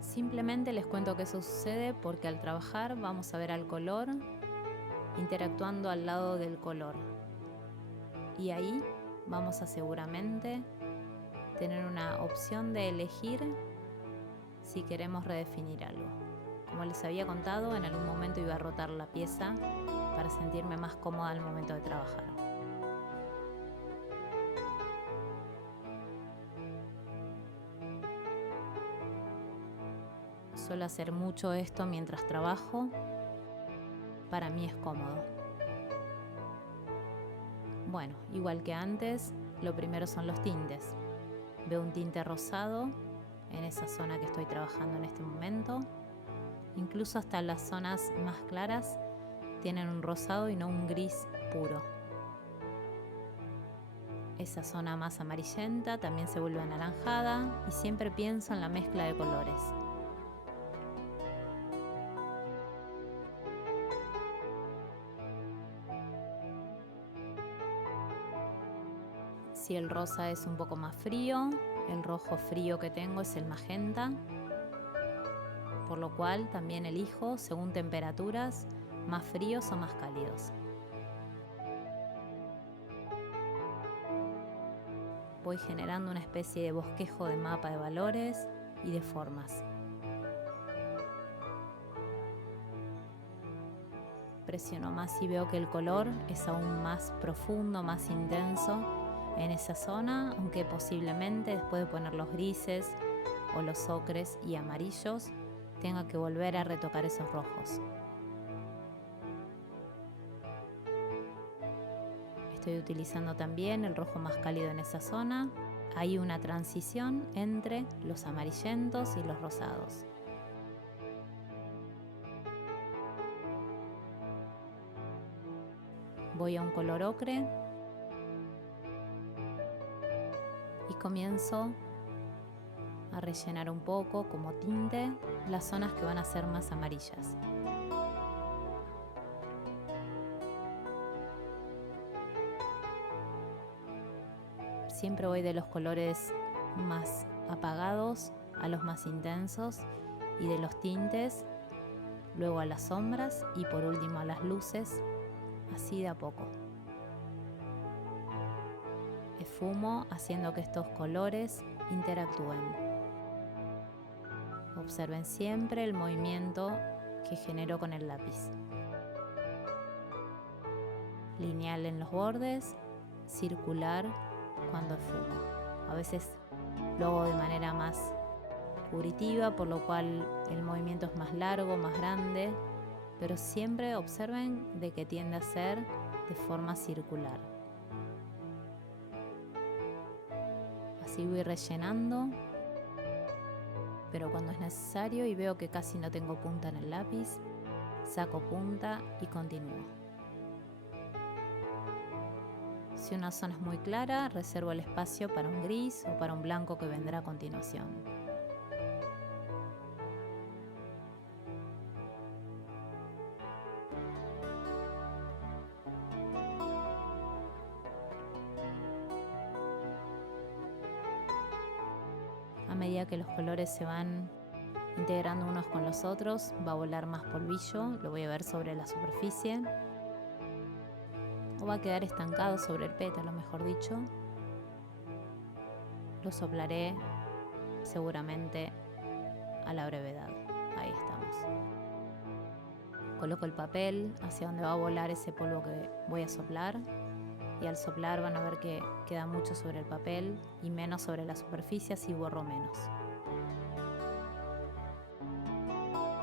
Simplemente les cuento que eso sucede porque al trabajar vamos a ver al color interactuando al lado del color y ahí vamos a seguramente tener una opción de elegir si queremos redefinir algo. Como les había contado, en algún momento iba a rotar la pieza para sentirme más cómoda al momento de trabajar. Suelo hacer mucho esto mientras trabajo. Para mí es cómodo. Bueno, igual que antes, lo primero son los tintes. Veo un tinte rosado en esa zona que estoy trabajando en este momento. Incluso hasta las zonas más claras tienen un rosado y no un gris puro. Esa zona más amarillenta también se vuelve anaranjada y siempre pienso en la mezcla de colores. Si el rosa es un poco más frío, el rojo frío que tengo es el magenta, por lo cual también elijo según temperaturas más fríos o más cálidos. voy generando una especie de bosquejo de mapa de valores y de formas. Presiono más y veo que el color es aún más profundo, más intenso en esa zona, aunque posiblemente después de poner los grises o los ocres y amarillos tenga que volver a retocar esos rojos. Estoy utilizando también el rojo más cálido en esa zona. Hay una transición entre los amarillentos y los rosados. Voy a un color ocre y comienzo a rellenar un poco como tinte las zonas que van a ser más amarillas. Siempre voy de los colores más apagados a los más intensos y de los tintes, luego a las sombras y por último a las luces, así de a poco. Esfumo haciendo que estos colores interactúen. Observen siempre el movimiento que genero con el lápiz. Lineal en los bordes, circular cuando esfumo. A veces lo hago de manera más furtiva, por lo cual el movimiento es más largo, más grande, pero siempre observen de que tiende a ser de forma circular. Así voy rellenando, pero cuando es necesario y veo que casi no tengo punta en el lápiz, saco punta y continúo. Si una zona es muy clara, reservo el espacio para un gris o para un blanco que vendrá a continuación. A medida que los colores se van integrando unos con los otros, va a volar más polvillo, lo voy a ver sobre la superficie. O va a quedar estancado sobre el pétalo, mejor dicho. Lo soplaré seguramente a la brevedad. Ahí estamos. Coloco el papel hacia donde va a volar ese polvo que voy a soplar. Y al soplar van a ver que queda mucho sobre el papel y menos sobre la superficie, así borro menos.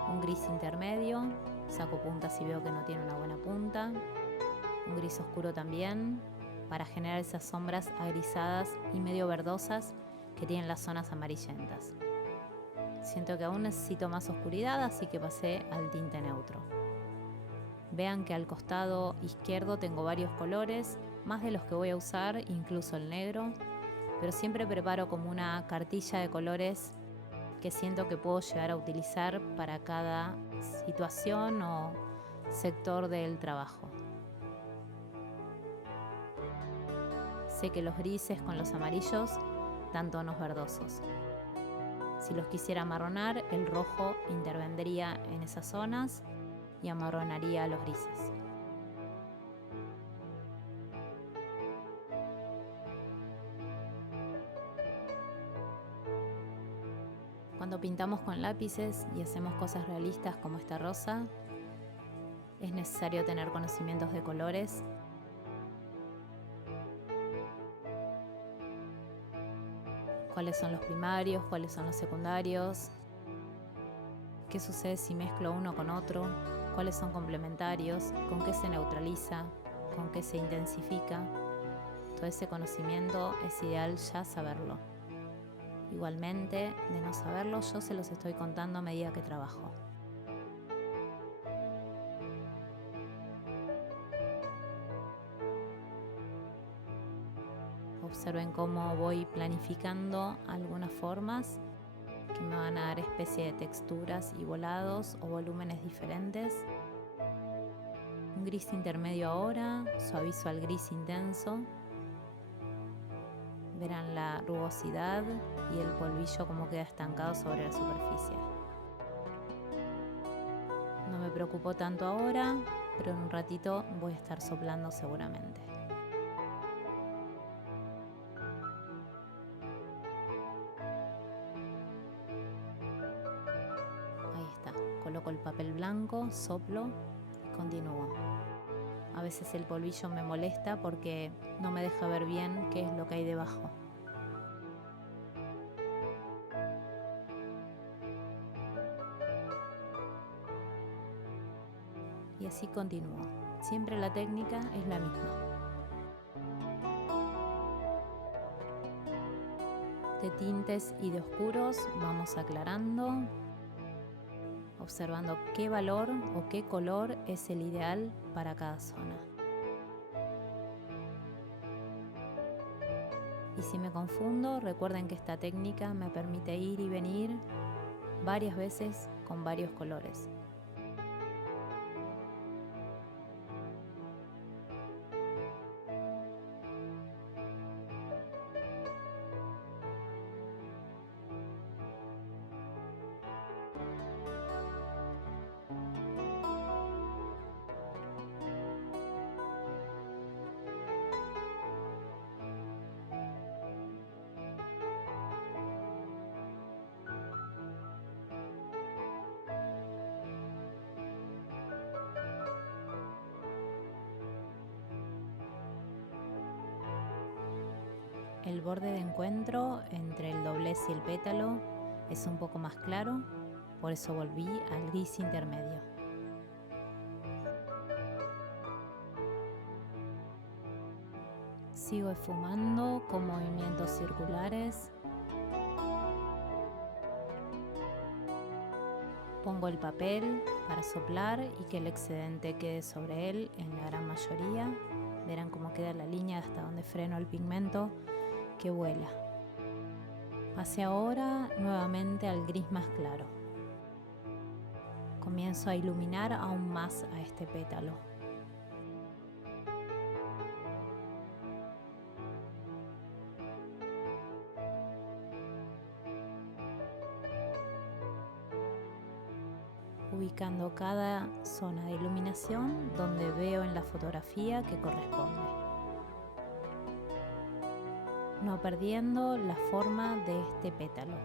Un gris intermedio. Saco punta si veo que no tiene una buena punta. Un gris oscuro también, para generar esas sombras agrisadas y medio verdosas que tienen las zonas amarillentas. Siento que aún necesito más oscuridad, así que pasé al tinte neutro. Vean que al costado izquierdo tengo varios colores, más de los que voy a usar, incluso el negro, pero siempre preparo como una cartilla de colores que siento que puedo llegar a utilizar para cada situación o sector del trabajo. Sé que los grises con los amarillos dan tonos verdosos. Si los quisiera amarronar, el rojo intervendría en esas zonas y amarronaría a los grises. Cuando pintamos con lápices y hacemos cosas realistas como esta rosa, es necesario tener conocimientos de colores. Cuáles son los primarios, cuáles son los secundarios, qué sucede si mezclo uno con otro, cuáles son complementarios, con qué se neutraliza, con qué se intensifica. Todo ese conocimiento es ideal ya saberlo. Igualmente, de no saberlo, yo se los estoy contando a medida que trabajo. Observen cómo voy planificando algunas formas que me van a dar especie de texturas y volados o volúmenes diferentes. Un gris intermedio ahora, suavizo al gris intenso. Verán la rugosidad y el polvillo como queda estancado sobre la superficie. No me preocupo tanto ahora, pero en un ratito voy a estar soplando seguramente. Coloco el papel blanco, soplo y continúo. A veces el polvillo me molesta porque no me deja ver bien qué es lo que hay debajo. Y así continúo. Siempre la técnica es la misma. De tintes y de oscuros vamos aclarando, observando qué valor o qué color es el ideal para cada zona. Y si me confundo, recuerden que esta técnica me permite ir y venir varias veces con varios colores. El borde de encuentro entre el doblez y el pétalo es un poco más claro, por eso volví al gris intermedio. Sigo esfumando con movimientos circulares. Pongo el papel para soplar y que el excedente quede sobre él en la gran mayoría. Verán cómo queda la línea hasta donde freno el pigmento que vuela. Pase ahora nuevamente al gris más claro. Comienzo a iluminar aún más a este pétalo. Ubicando cada zona de iluminación donde veo en la fotografía que corresponde, no perdiendo la forma de este pétalo.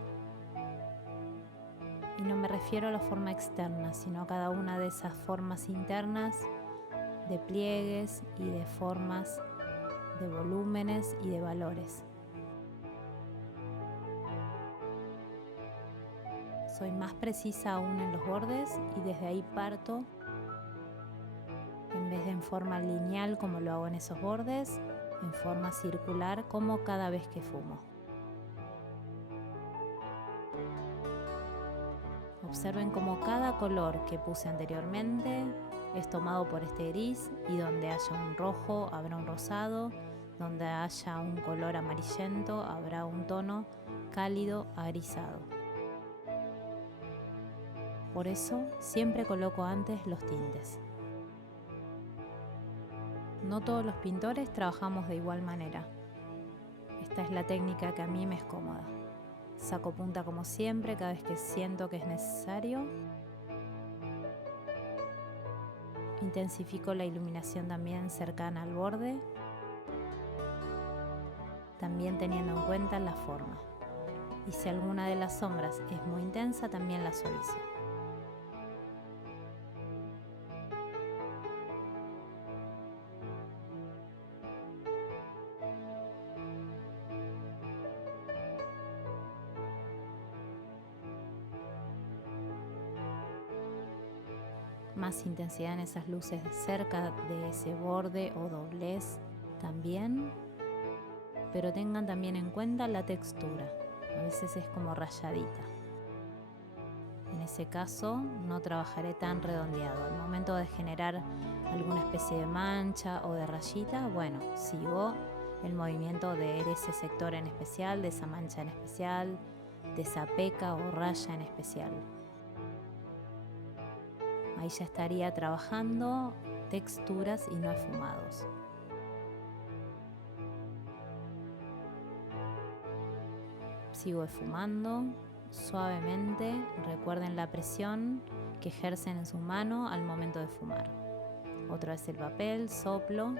Y no me refiero a la forma externa, sino a cada una de esas formas internas, de pliegues y de formas, de volúmenes y de valores. Soy más precisa aún en los bordes y desde ahí parto, en vez de en forma lineal como lo hago en esos bordes, en forma circular como cada vez que fumo. Observen cómo cada color que puse anteriormente es tomado por este gris y donde haya un rojo habrá un rosado, donde haya un color amarillento habrá un tono cálido agrisado. Por eso siempre coloco antes los tintes. No todos los pintores trabajamos de igual manera. Esta es la técnica que a mí me es cómoda. Saco punta como siempre cada vez que siento que es necesario. Intensifico la iluminación también cercana al borde, también teniendo en cuenta la forma. Y si alguna de las sombras es muy intensa, también la suavizo. Más intensidad en esas luces cerca de ese borde o doblez también, pero tengan también en cuenta la textura, a veces es como rayadita. En ese caso no trabajaré tan redondeado. Al momento de generar alguna especie de mancha o de rayita, bueno, sigo el movimiento de ese sector en especial, de esa mancha en especial, de esa peca o raya en especial. Ahí ya estaría trabajando texturas y no esfumados. Sigo esfumando suavemente. Recuerden la presión que ejercen en su mano al momento de fumar. Otra vez el papel, soplo.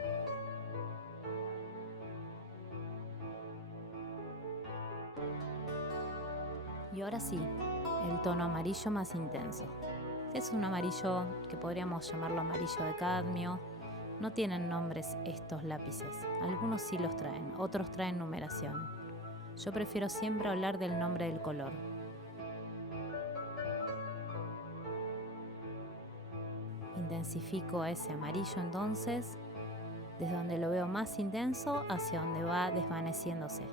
Y ahora sí, el tono amarillo más intenso. Es un amarillo que podríamos llamarlo amarillo de cadmio. No tienen nombres estos lápices, algunos sí los traen, otros traen numeración. Yo prefiero siempre hablar del nombre del color. Intensifico ese amarillo entonces, desde donde lo veo más intenso hacia donde va desvaneciéndose.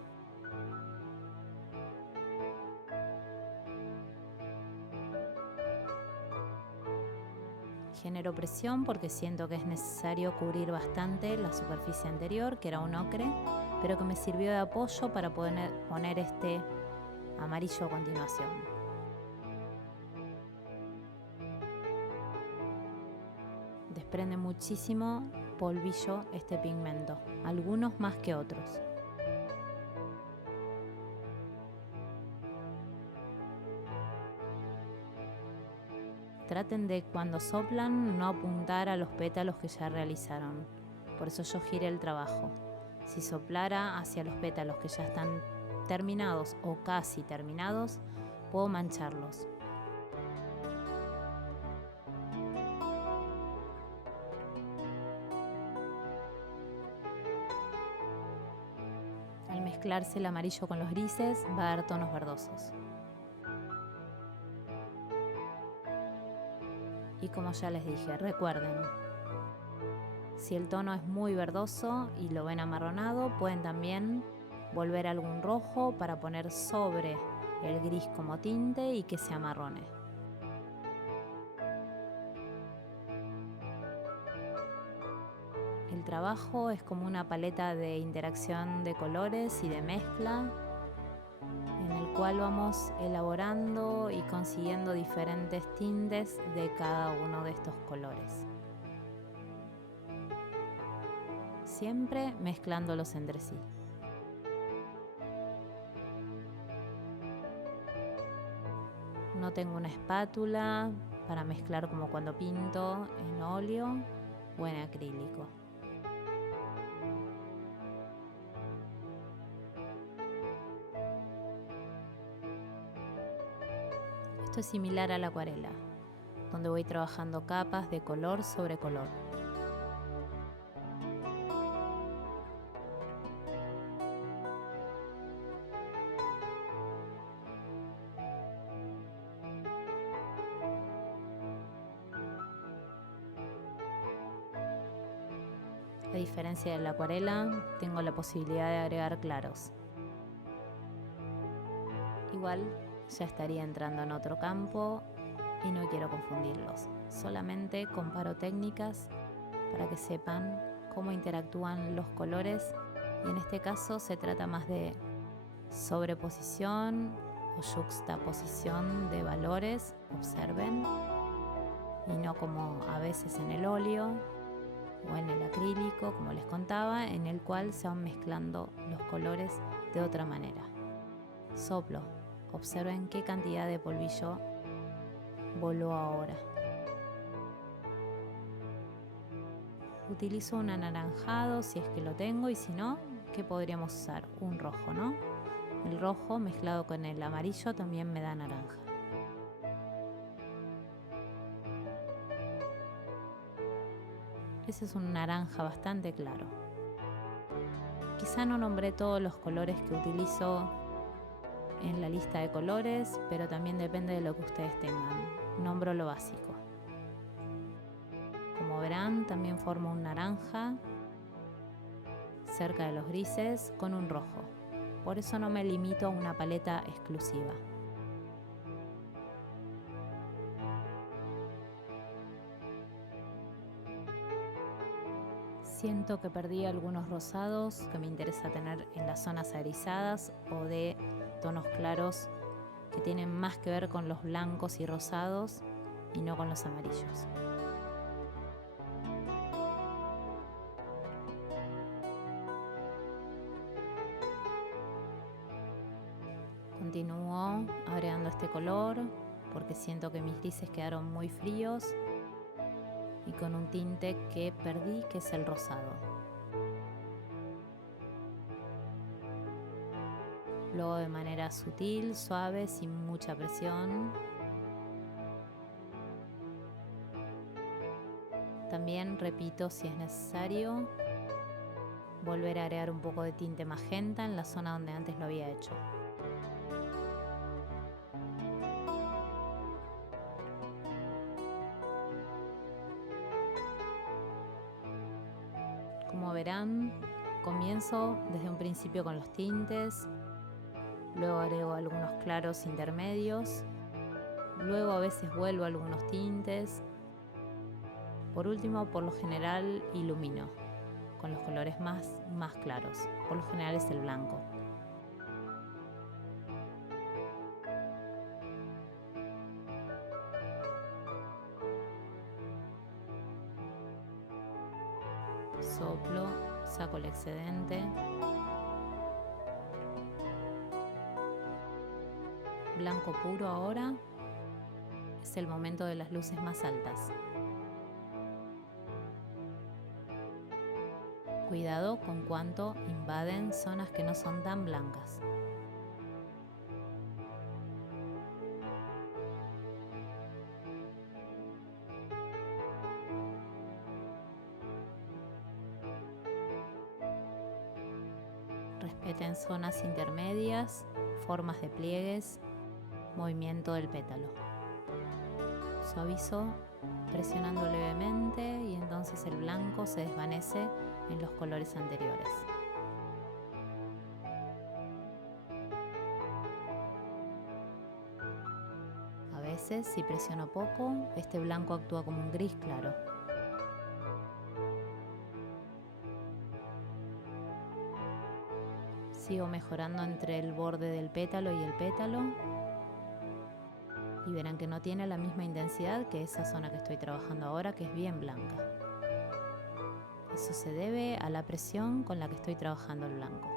Genero presión porque siento que es necesario cubrir bastante la superficie anterior, que era un ocre, pero que me sirvió de apoyo para poner este amarillo a continuación. Desprende muchísimo polvillo este pigmento, algunos más que otros. Traten de, cuando soplan, no apuntar a los pétalos que ya realizaron. Por eso yo giré el trabajo. Si soplara hacia los pétalos que ya están terminados o casi terminados, puedo mancharlos. Al mezclarse el amarillo con los grises, va a dar tonos verdosos. Y como ya les dije, recuerden, si el tono es muy verdoso y lo ven amarronado, pueden también volver a algún rojo para poner sobre el gris como tinte y que se amarrone. El trabajo es como una paleta de interacción de colores y de mezcla, en el cual vamos elaborando y consiguiendo diferentes tintes de cada uno de estos colores. Siempre mezclándolos entre sí. No tengo una espátula para mezclar como cuando pinto en óleo o en acrílico. Esto es similar a la acuarela, donde voy trabajando capas de color sobre color. A diferencia de la acuarela, tengo la posibilidad de agregar claros. Igual ya estaría entrando en otro campo y no quiero confundirlos. Solamente comparo técnicas para que sepan cómo interactúan los colores, y en este caso se trata más de sobreposición o yuxtaposición de valores, observen, y no como a veces en el óleo o en el acrílico, como les contaba, en el cual se van mezclando los colores de otra manera. Soplo, observen qué cantidad de polvillo voló ahora. Utilizo un anaranjado si es que lo tengo, y si no, ¿qué podríamos usar? Un rojo, ¿no? El rojo mezclado con el amarillo también me da naranja. Ese es un naranja bastante claro. Quizá no nombré todos los colores que utilizo en la lista de colores, pero también depende de lo que ustedes tengan. Nombro lo básico. Como verán, también formo un naranja cerca de los grises con un rojo. Por eso no me limito a una paleta exclusiva. Siento que perdí algunos rosados que me interesa tener en las zonas erizadas o de tonos claros que tienen más que ver con los blancos y rosados y no con los amarillos. Continúo agregando este color porque siento que mis grises quedaron muy fríos y con un tinte que perdí, que es el rosado. Luego, de manera sutil, suave, sin mucha presión, También repito, si es necesario, volver a agregar un poco de tinte magenta en la zona donde antes lo había hecho. Como verán, comienzo desde un principio con los tintes, luego agrego algunos claros intermedios, luego a veces vuelvo a algunos tintes. Por último, por lo general, ilumino con los colores más claros. Por lo general es el blanco. Soplo, saco el excedente. Blanco puro ahora. Es el momento de las luces más altas. Cuidado con cuánto invaden zonas que no son tan blancas. Respeten zonas intermedias, formas de pliegues, movimiento del pétalo. Suavizo presionando levemente y entonces el blanco se desvanece en los colores anteriores. A veces, si presiono poco, este blanco actúa como un gris claro. Sigo mejorando entre el borde del pétalo y el pétalo y verán que no tiene la misma intensidad que esa zona que estoy trabajando ahora, que es bien blanca. Eso se debe a la presión con la que estoy trabajando el blanco.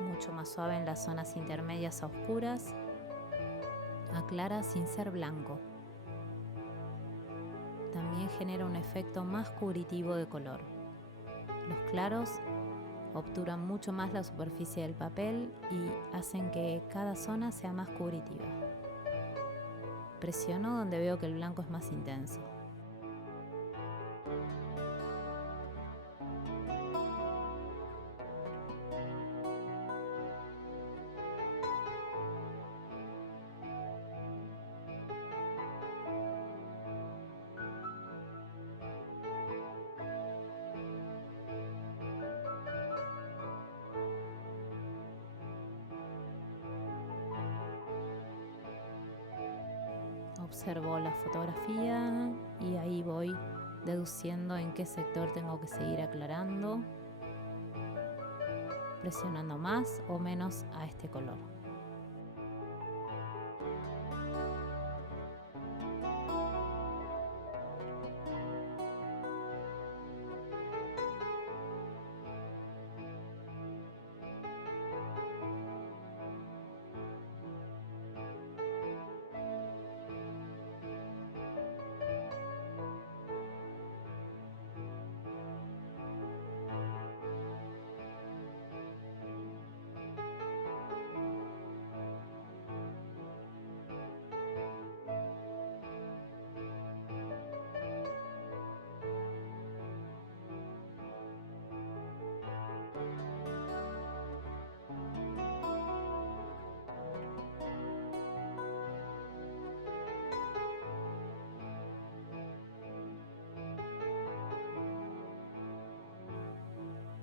Mucho más suave en las zonas intermedias a oscuras. Aclara sin ser blanco. También genera un efecto más cubritivo de color. Los claros obturan mucho más la superficie del papel y hacen que cada zona sea más cubritiva. Presiono donde veo que el blanco es más intenso. Observo la fotografía y ahí voy deduciendo en qué sector tengo que seguir aclarando, presionando más o menos a este color.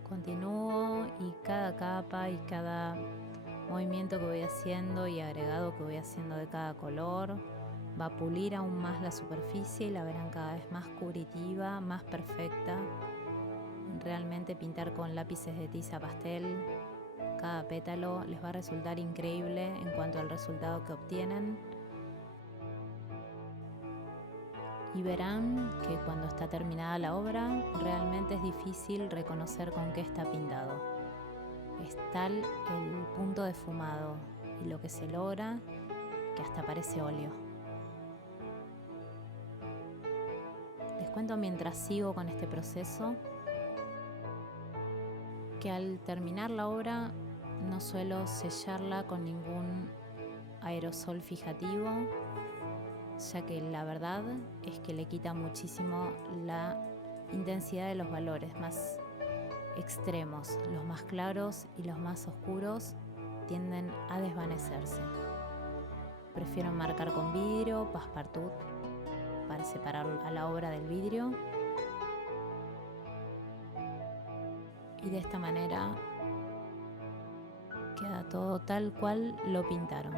Continúo y cada capa y cada movimiento que voy haciendo y agregado que voy haciendo de cada color va a pulir aún más la superficie y la verán cada vez más cubritiva, más perfecta. Realmente pintar con lápices de tiza pastel cada pétalo les va a resultar increíble en cuanto al resultado que obtienen. Y verán que cuando está terminada la obra, realmente es difícil reconocer con qué está pintado. Es tal el punto de fumado y lo que se logra que hasta parece óleo. Les cuento mientras sigo con este proceso que al terminar la obra no suelo sellarla con ningún aerosol fijativo, ya que la verdad es que le quita muchísimo la intensidad de los valores más extremos. Los más claros y los más oscuros tienden a desvanecerse. Prefiero marcar con vidrio, passepartout, para separar a la obra del vidrio. Y de esta manera queda todo tal cual lo pintaron.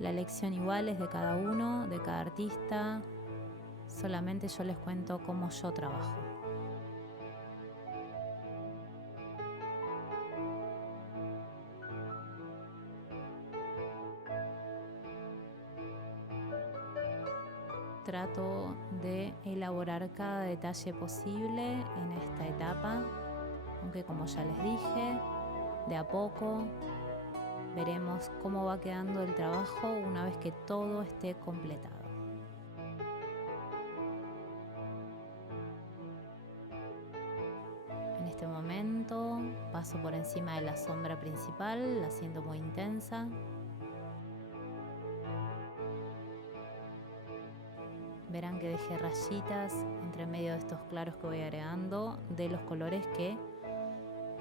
La elección igual es de cada uno, de cada artista. Solamente yo les cuento cómo yo trabajo. Trato de elaborar cada detalle posible en esta etapa, aunque como ya les dije, de a poco veremos cómo va quedando el trabajo una vez que todo esté completado. En este momento paso por encima de la sombra principal, la siento muy intensa. Verán que dejé rayitas entre medio de estos claros que voy agregando de los colores que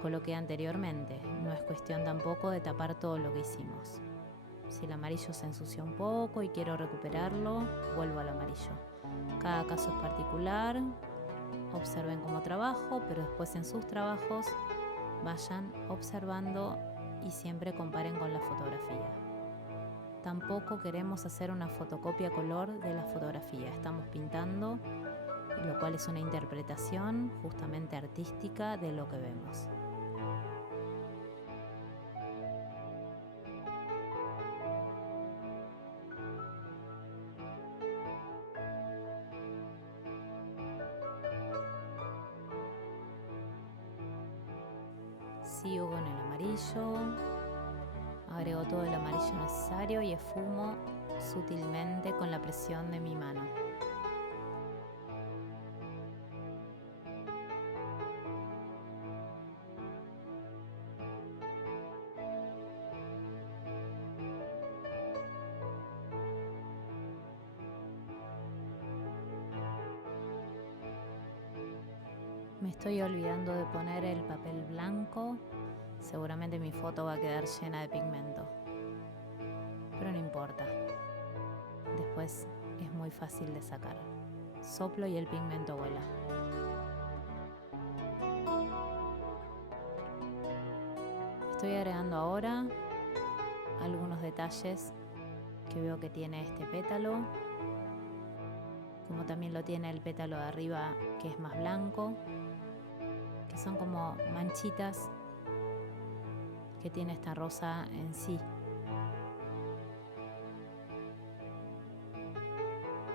coloqué anteriormente. No es cuestión tampoco de tapar todo lo que hicimos. Si el amarillo se ensució un poco y quiero recuperarlo, vuelvo al amarillo. Cada caso es particular. Observen cómo trabajo, pero después en sus trabajos vayan observando y siempre comparen con la fotografía. Tampoco queremos hacer una fotocopia color de la fotografía. Estamos pintando, lo cual es una interpretación justamente artística de lo que vemos. Sigo con el amarillo, agrego todo el amarillo necesario y esfumo sutilmente con la presión de mi mano. Me estoy olvidando de poner el papel blanco. Seguramente mi foto va a quedar llena de pigmento, pero no importa. Después es muy fácil de sacar. Soplo y el pigmento vuela. Estoy agregando ahora algunos detalles que veo que tiene este pétalo, como también lo tiene el pétalo de arriba, que es más blanco, que son como manchitas que tiene esta rosa en sí.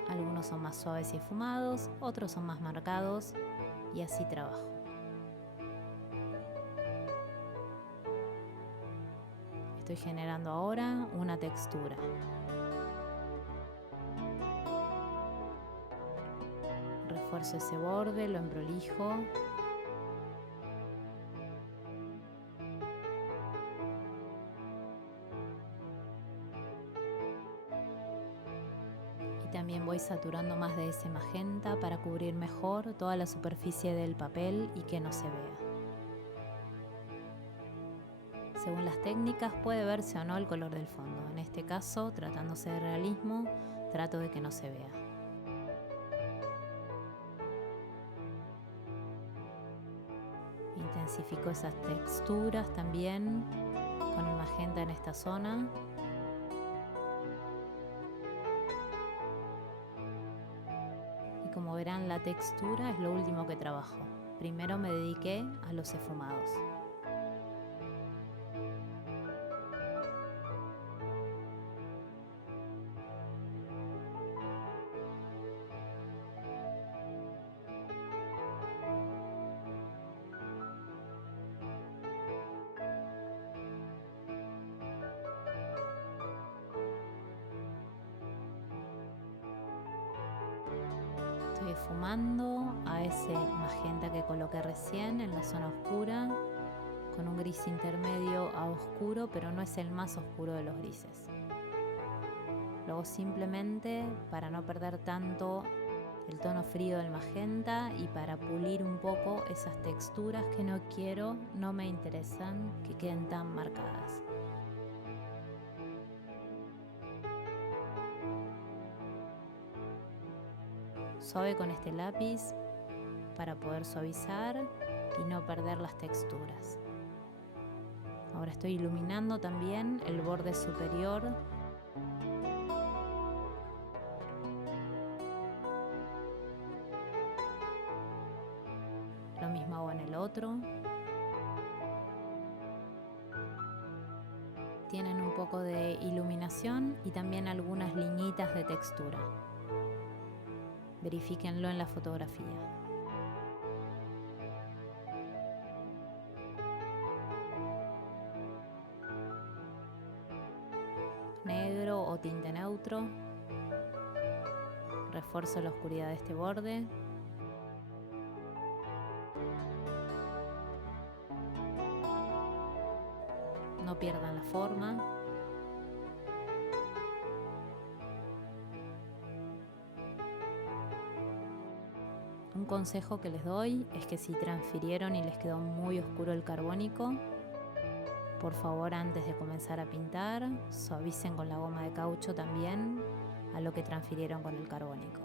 Algunos son más suaves y esfumados, otros son más marcados, y así trabajo. Estoy generando ahora una textura. Refuerzo ese borde, lo emprolijo. También voy saturando más de ese magenta para cubrir mejor toda la superficie del papel y que no se vea. Según las técnicas puede verse o no el color del fondo. En este caso, tratándose de realismo, trato de que no se vea. Intensifico esas texturas también con el magenta en esta zona. Como verán, la textura es lo último que trabajo. Primero me dediqué a los esfumados. Estoy perfumando a ese magenta que coloqué recién en la zona oscura, con un gris intermedio a oscuro, pero no es el más oscuro de los grises. Luego simplemente, para no perder tanto el tono frío del magenta y para pulir un poco esas texturas que no quiero, no me interesan que queden tan marcadas. Suave con este lápiz para poder suavizar y no perder las texturas. Ahora estoy iluminando también el borde superior . Lo mismo hago en el otro. Tienen un poco de iluminación y también algunas liñitas de textura. Verifíquenlo en la fotografía. Negro o tinte neutro. Refuerzo la oscuridad de este borde. No pierdan la forma. Un consejo que les doy es que si transfirieron y les quedó muy oscuro el carbónico, por favor, antes de comenzar a pintar, suavicen con la goma de caucho también a lo que transfirieron con el carbónico.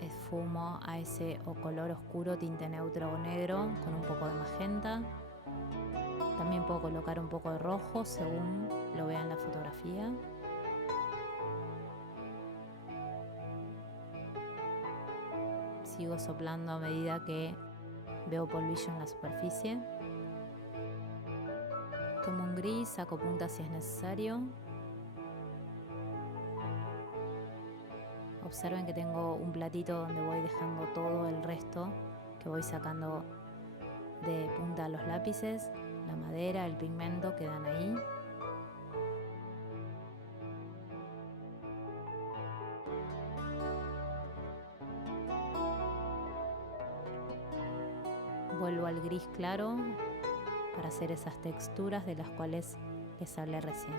Esfumo a ese o color oscuro, tinte neutro o negro con un poco de magenta. También puedo colocar un poco de rojo según lo vean en la fotografía. Sigo soplando a medida que veo polvillo en la superficie. Tomo un gris, saco punta si es necesario. Observen que tengo un platito donde voy dejando todo el resto que voy sacando de punta a los lápices. La madera, el pigmento quedan ahí. Vuelvo al gris claro para hacer esas texturas de las cuales les hablé recién.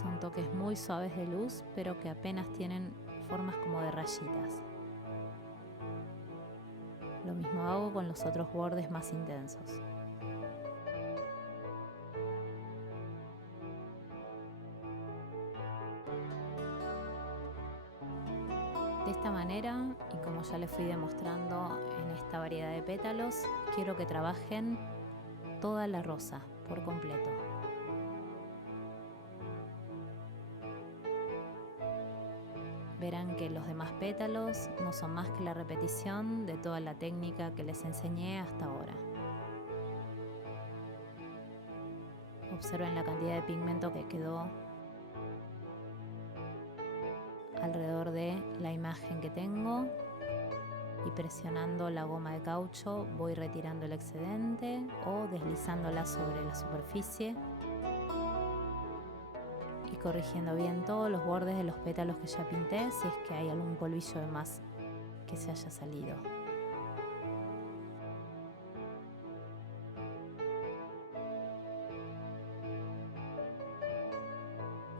Son toques muy suaves de luz, pero que apenas tienen formas como de rayitas. Lo mismo hago con los otros bordes más intensos. De esta manera, y como ya les fui demostrando en esta variedad de pétalos, quiero que trabajen toda la rosa por completo. Verán que los demás pétalos no son más que la repetición de toda la técnica que les enseñé hasta ahora. Observen la cantidad de pigmento que quedó alrededor de la imagen que tengo y presionando la goma de caucho voy retirando el excedente o deslizándola sobre la superficie y corrigiendo bien todos los bordes de los pétalos que ya pinté si es que hay algún polvillo de más que se haya salido.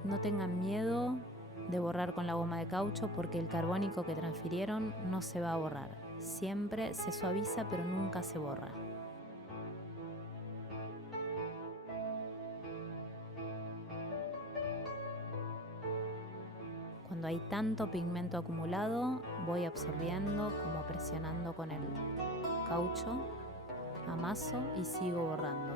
No tengan miedo de borrar con la goma de caucho porque el carbónico que transfirieron no se va a borrar. Siempre se suaviza pero nunca se borra. Cuando hay tanto pigmento acumulado, voy absorbiendo como presionando con el caucho, amaso y sigo borrando.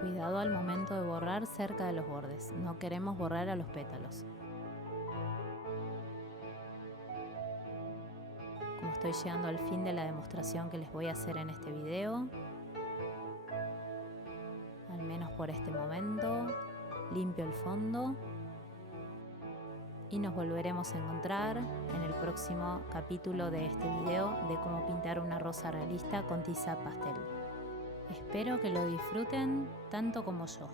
Cuidado al momento de borrar cerca de los bordes, no queremos borrar a los pétalos. como estoy llegando al fin de la demostración que les voy a hacer en este video. Al menos por este momento. Limpio el fondo. Y nos volveremos a encontrar en el próximo capítulo de este video de cómo pintar una rosa realista con tiza pastel. Espero que lo disfruten tanto como yo.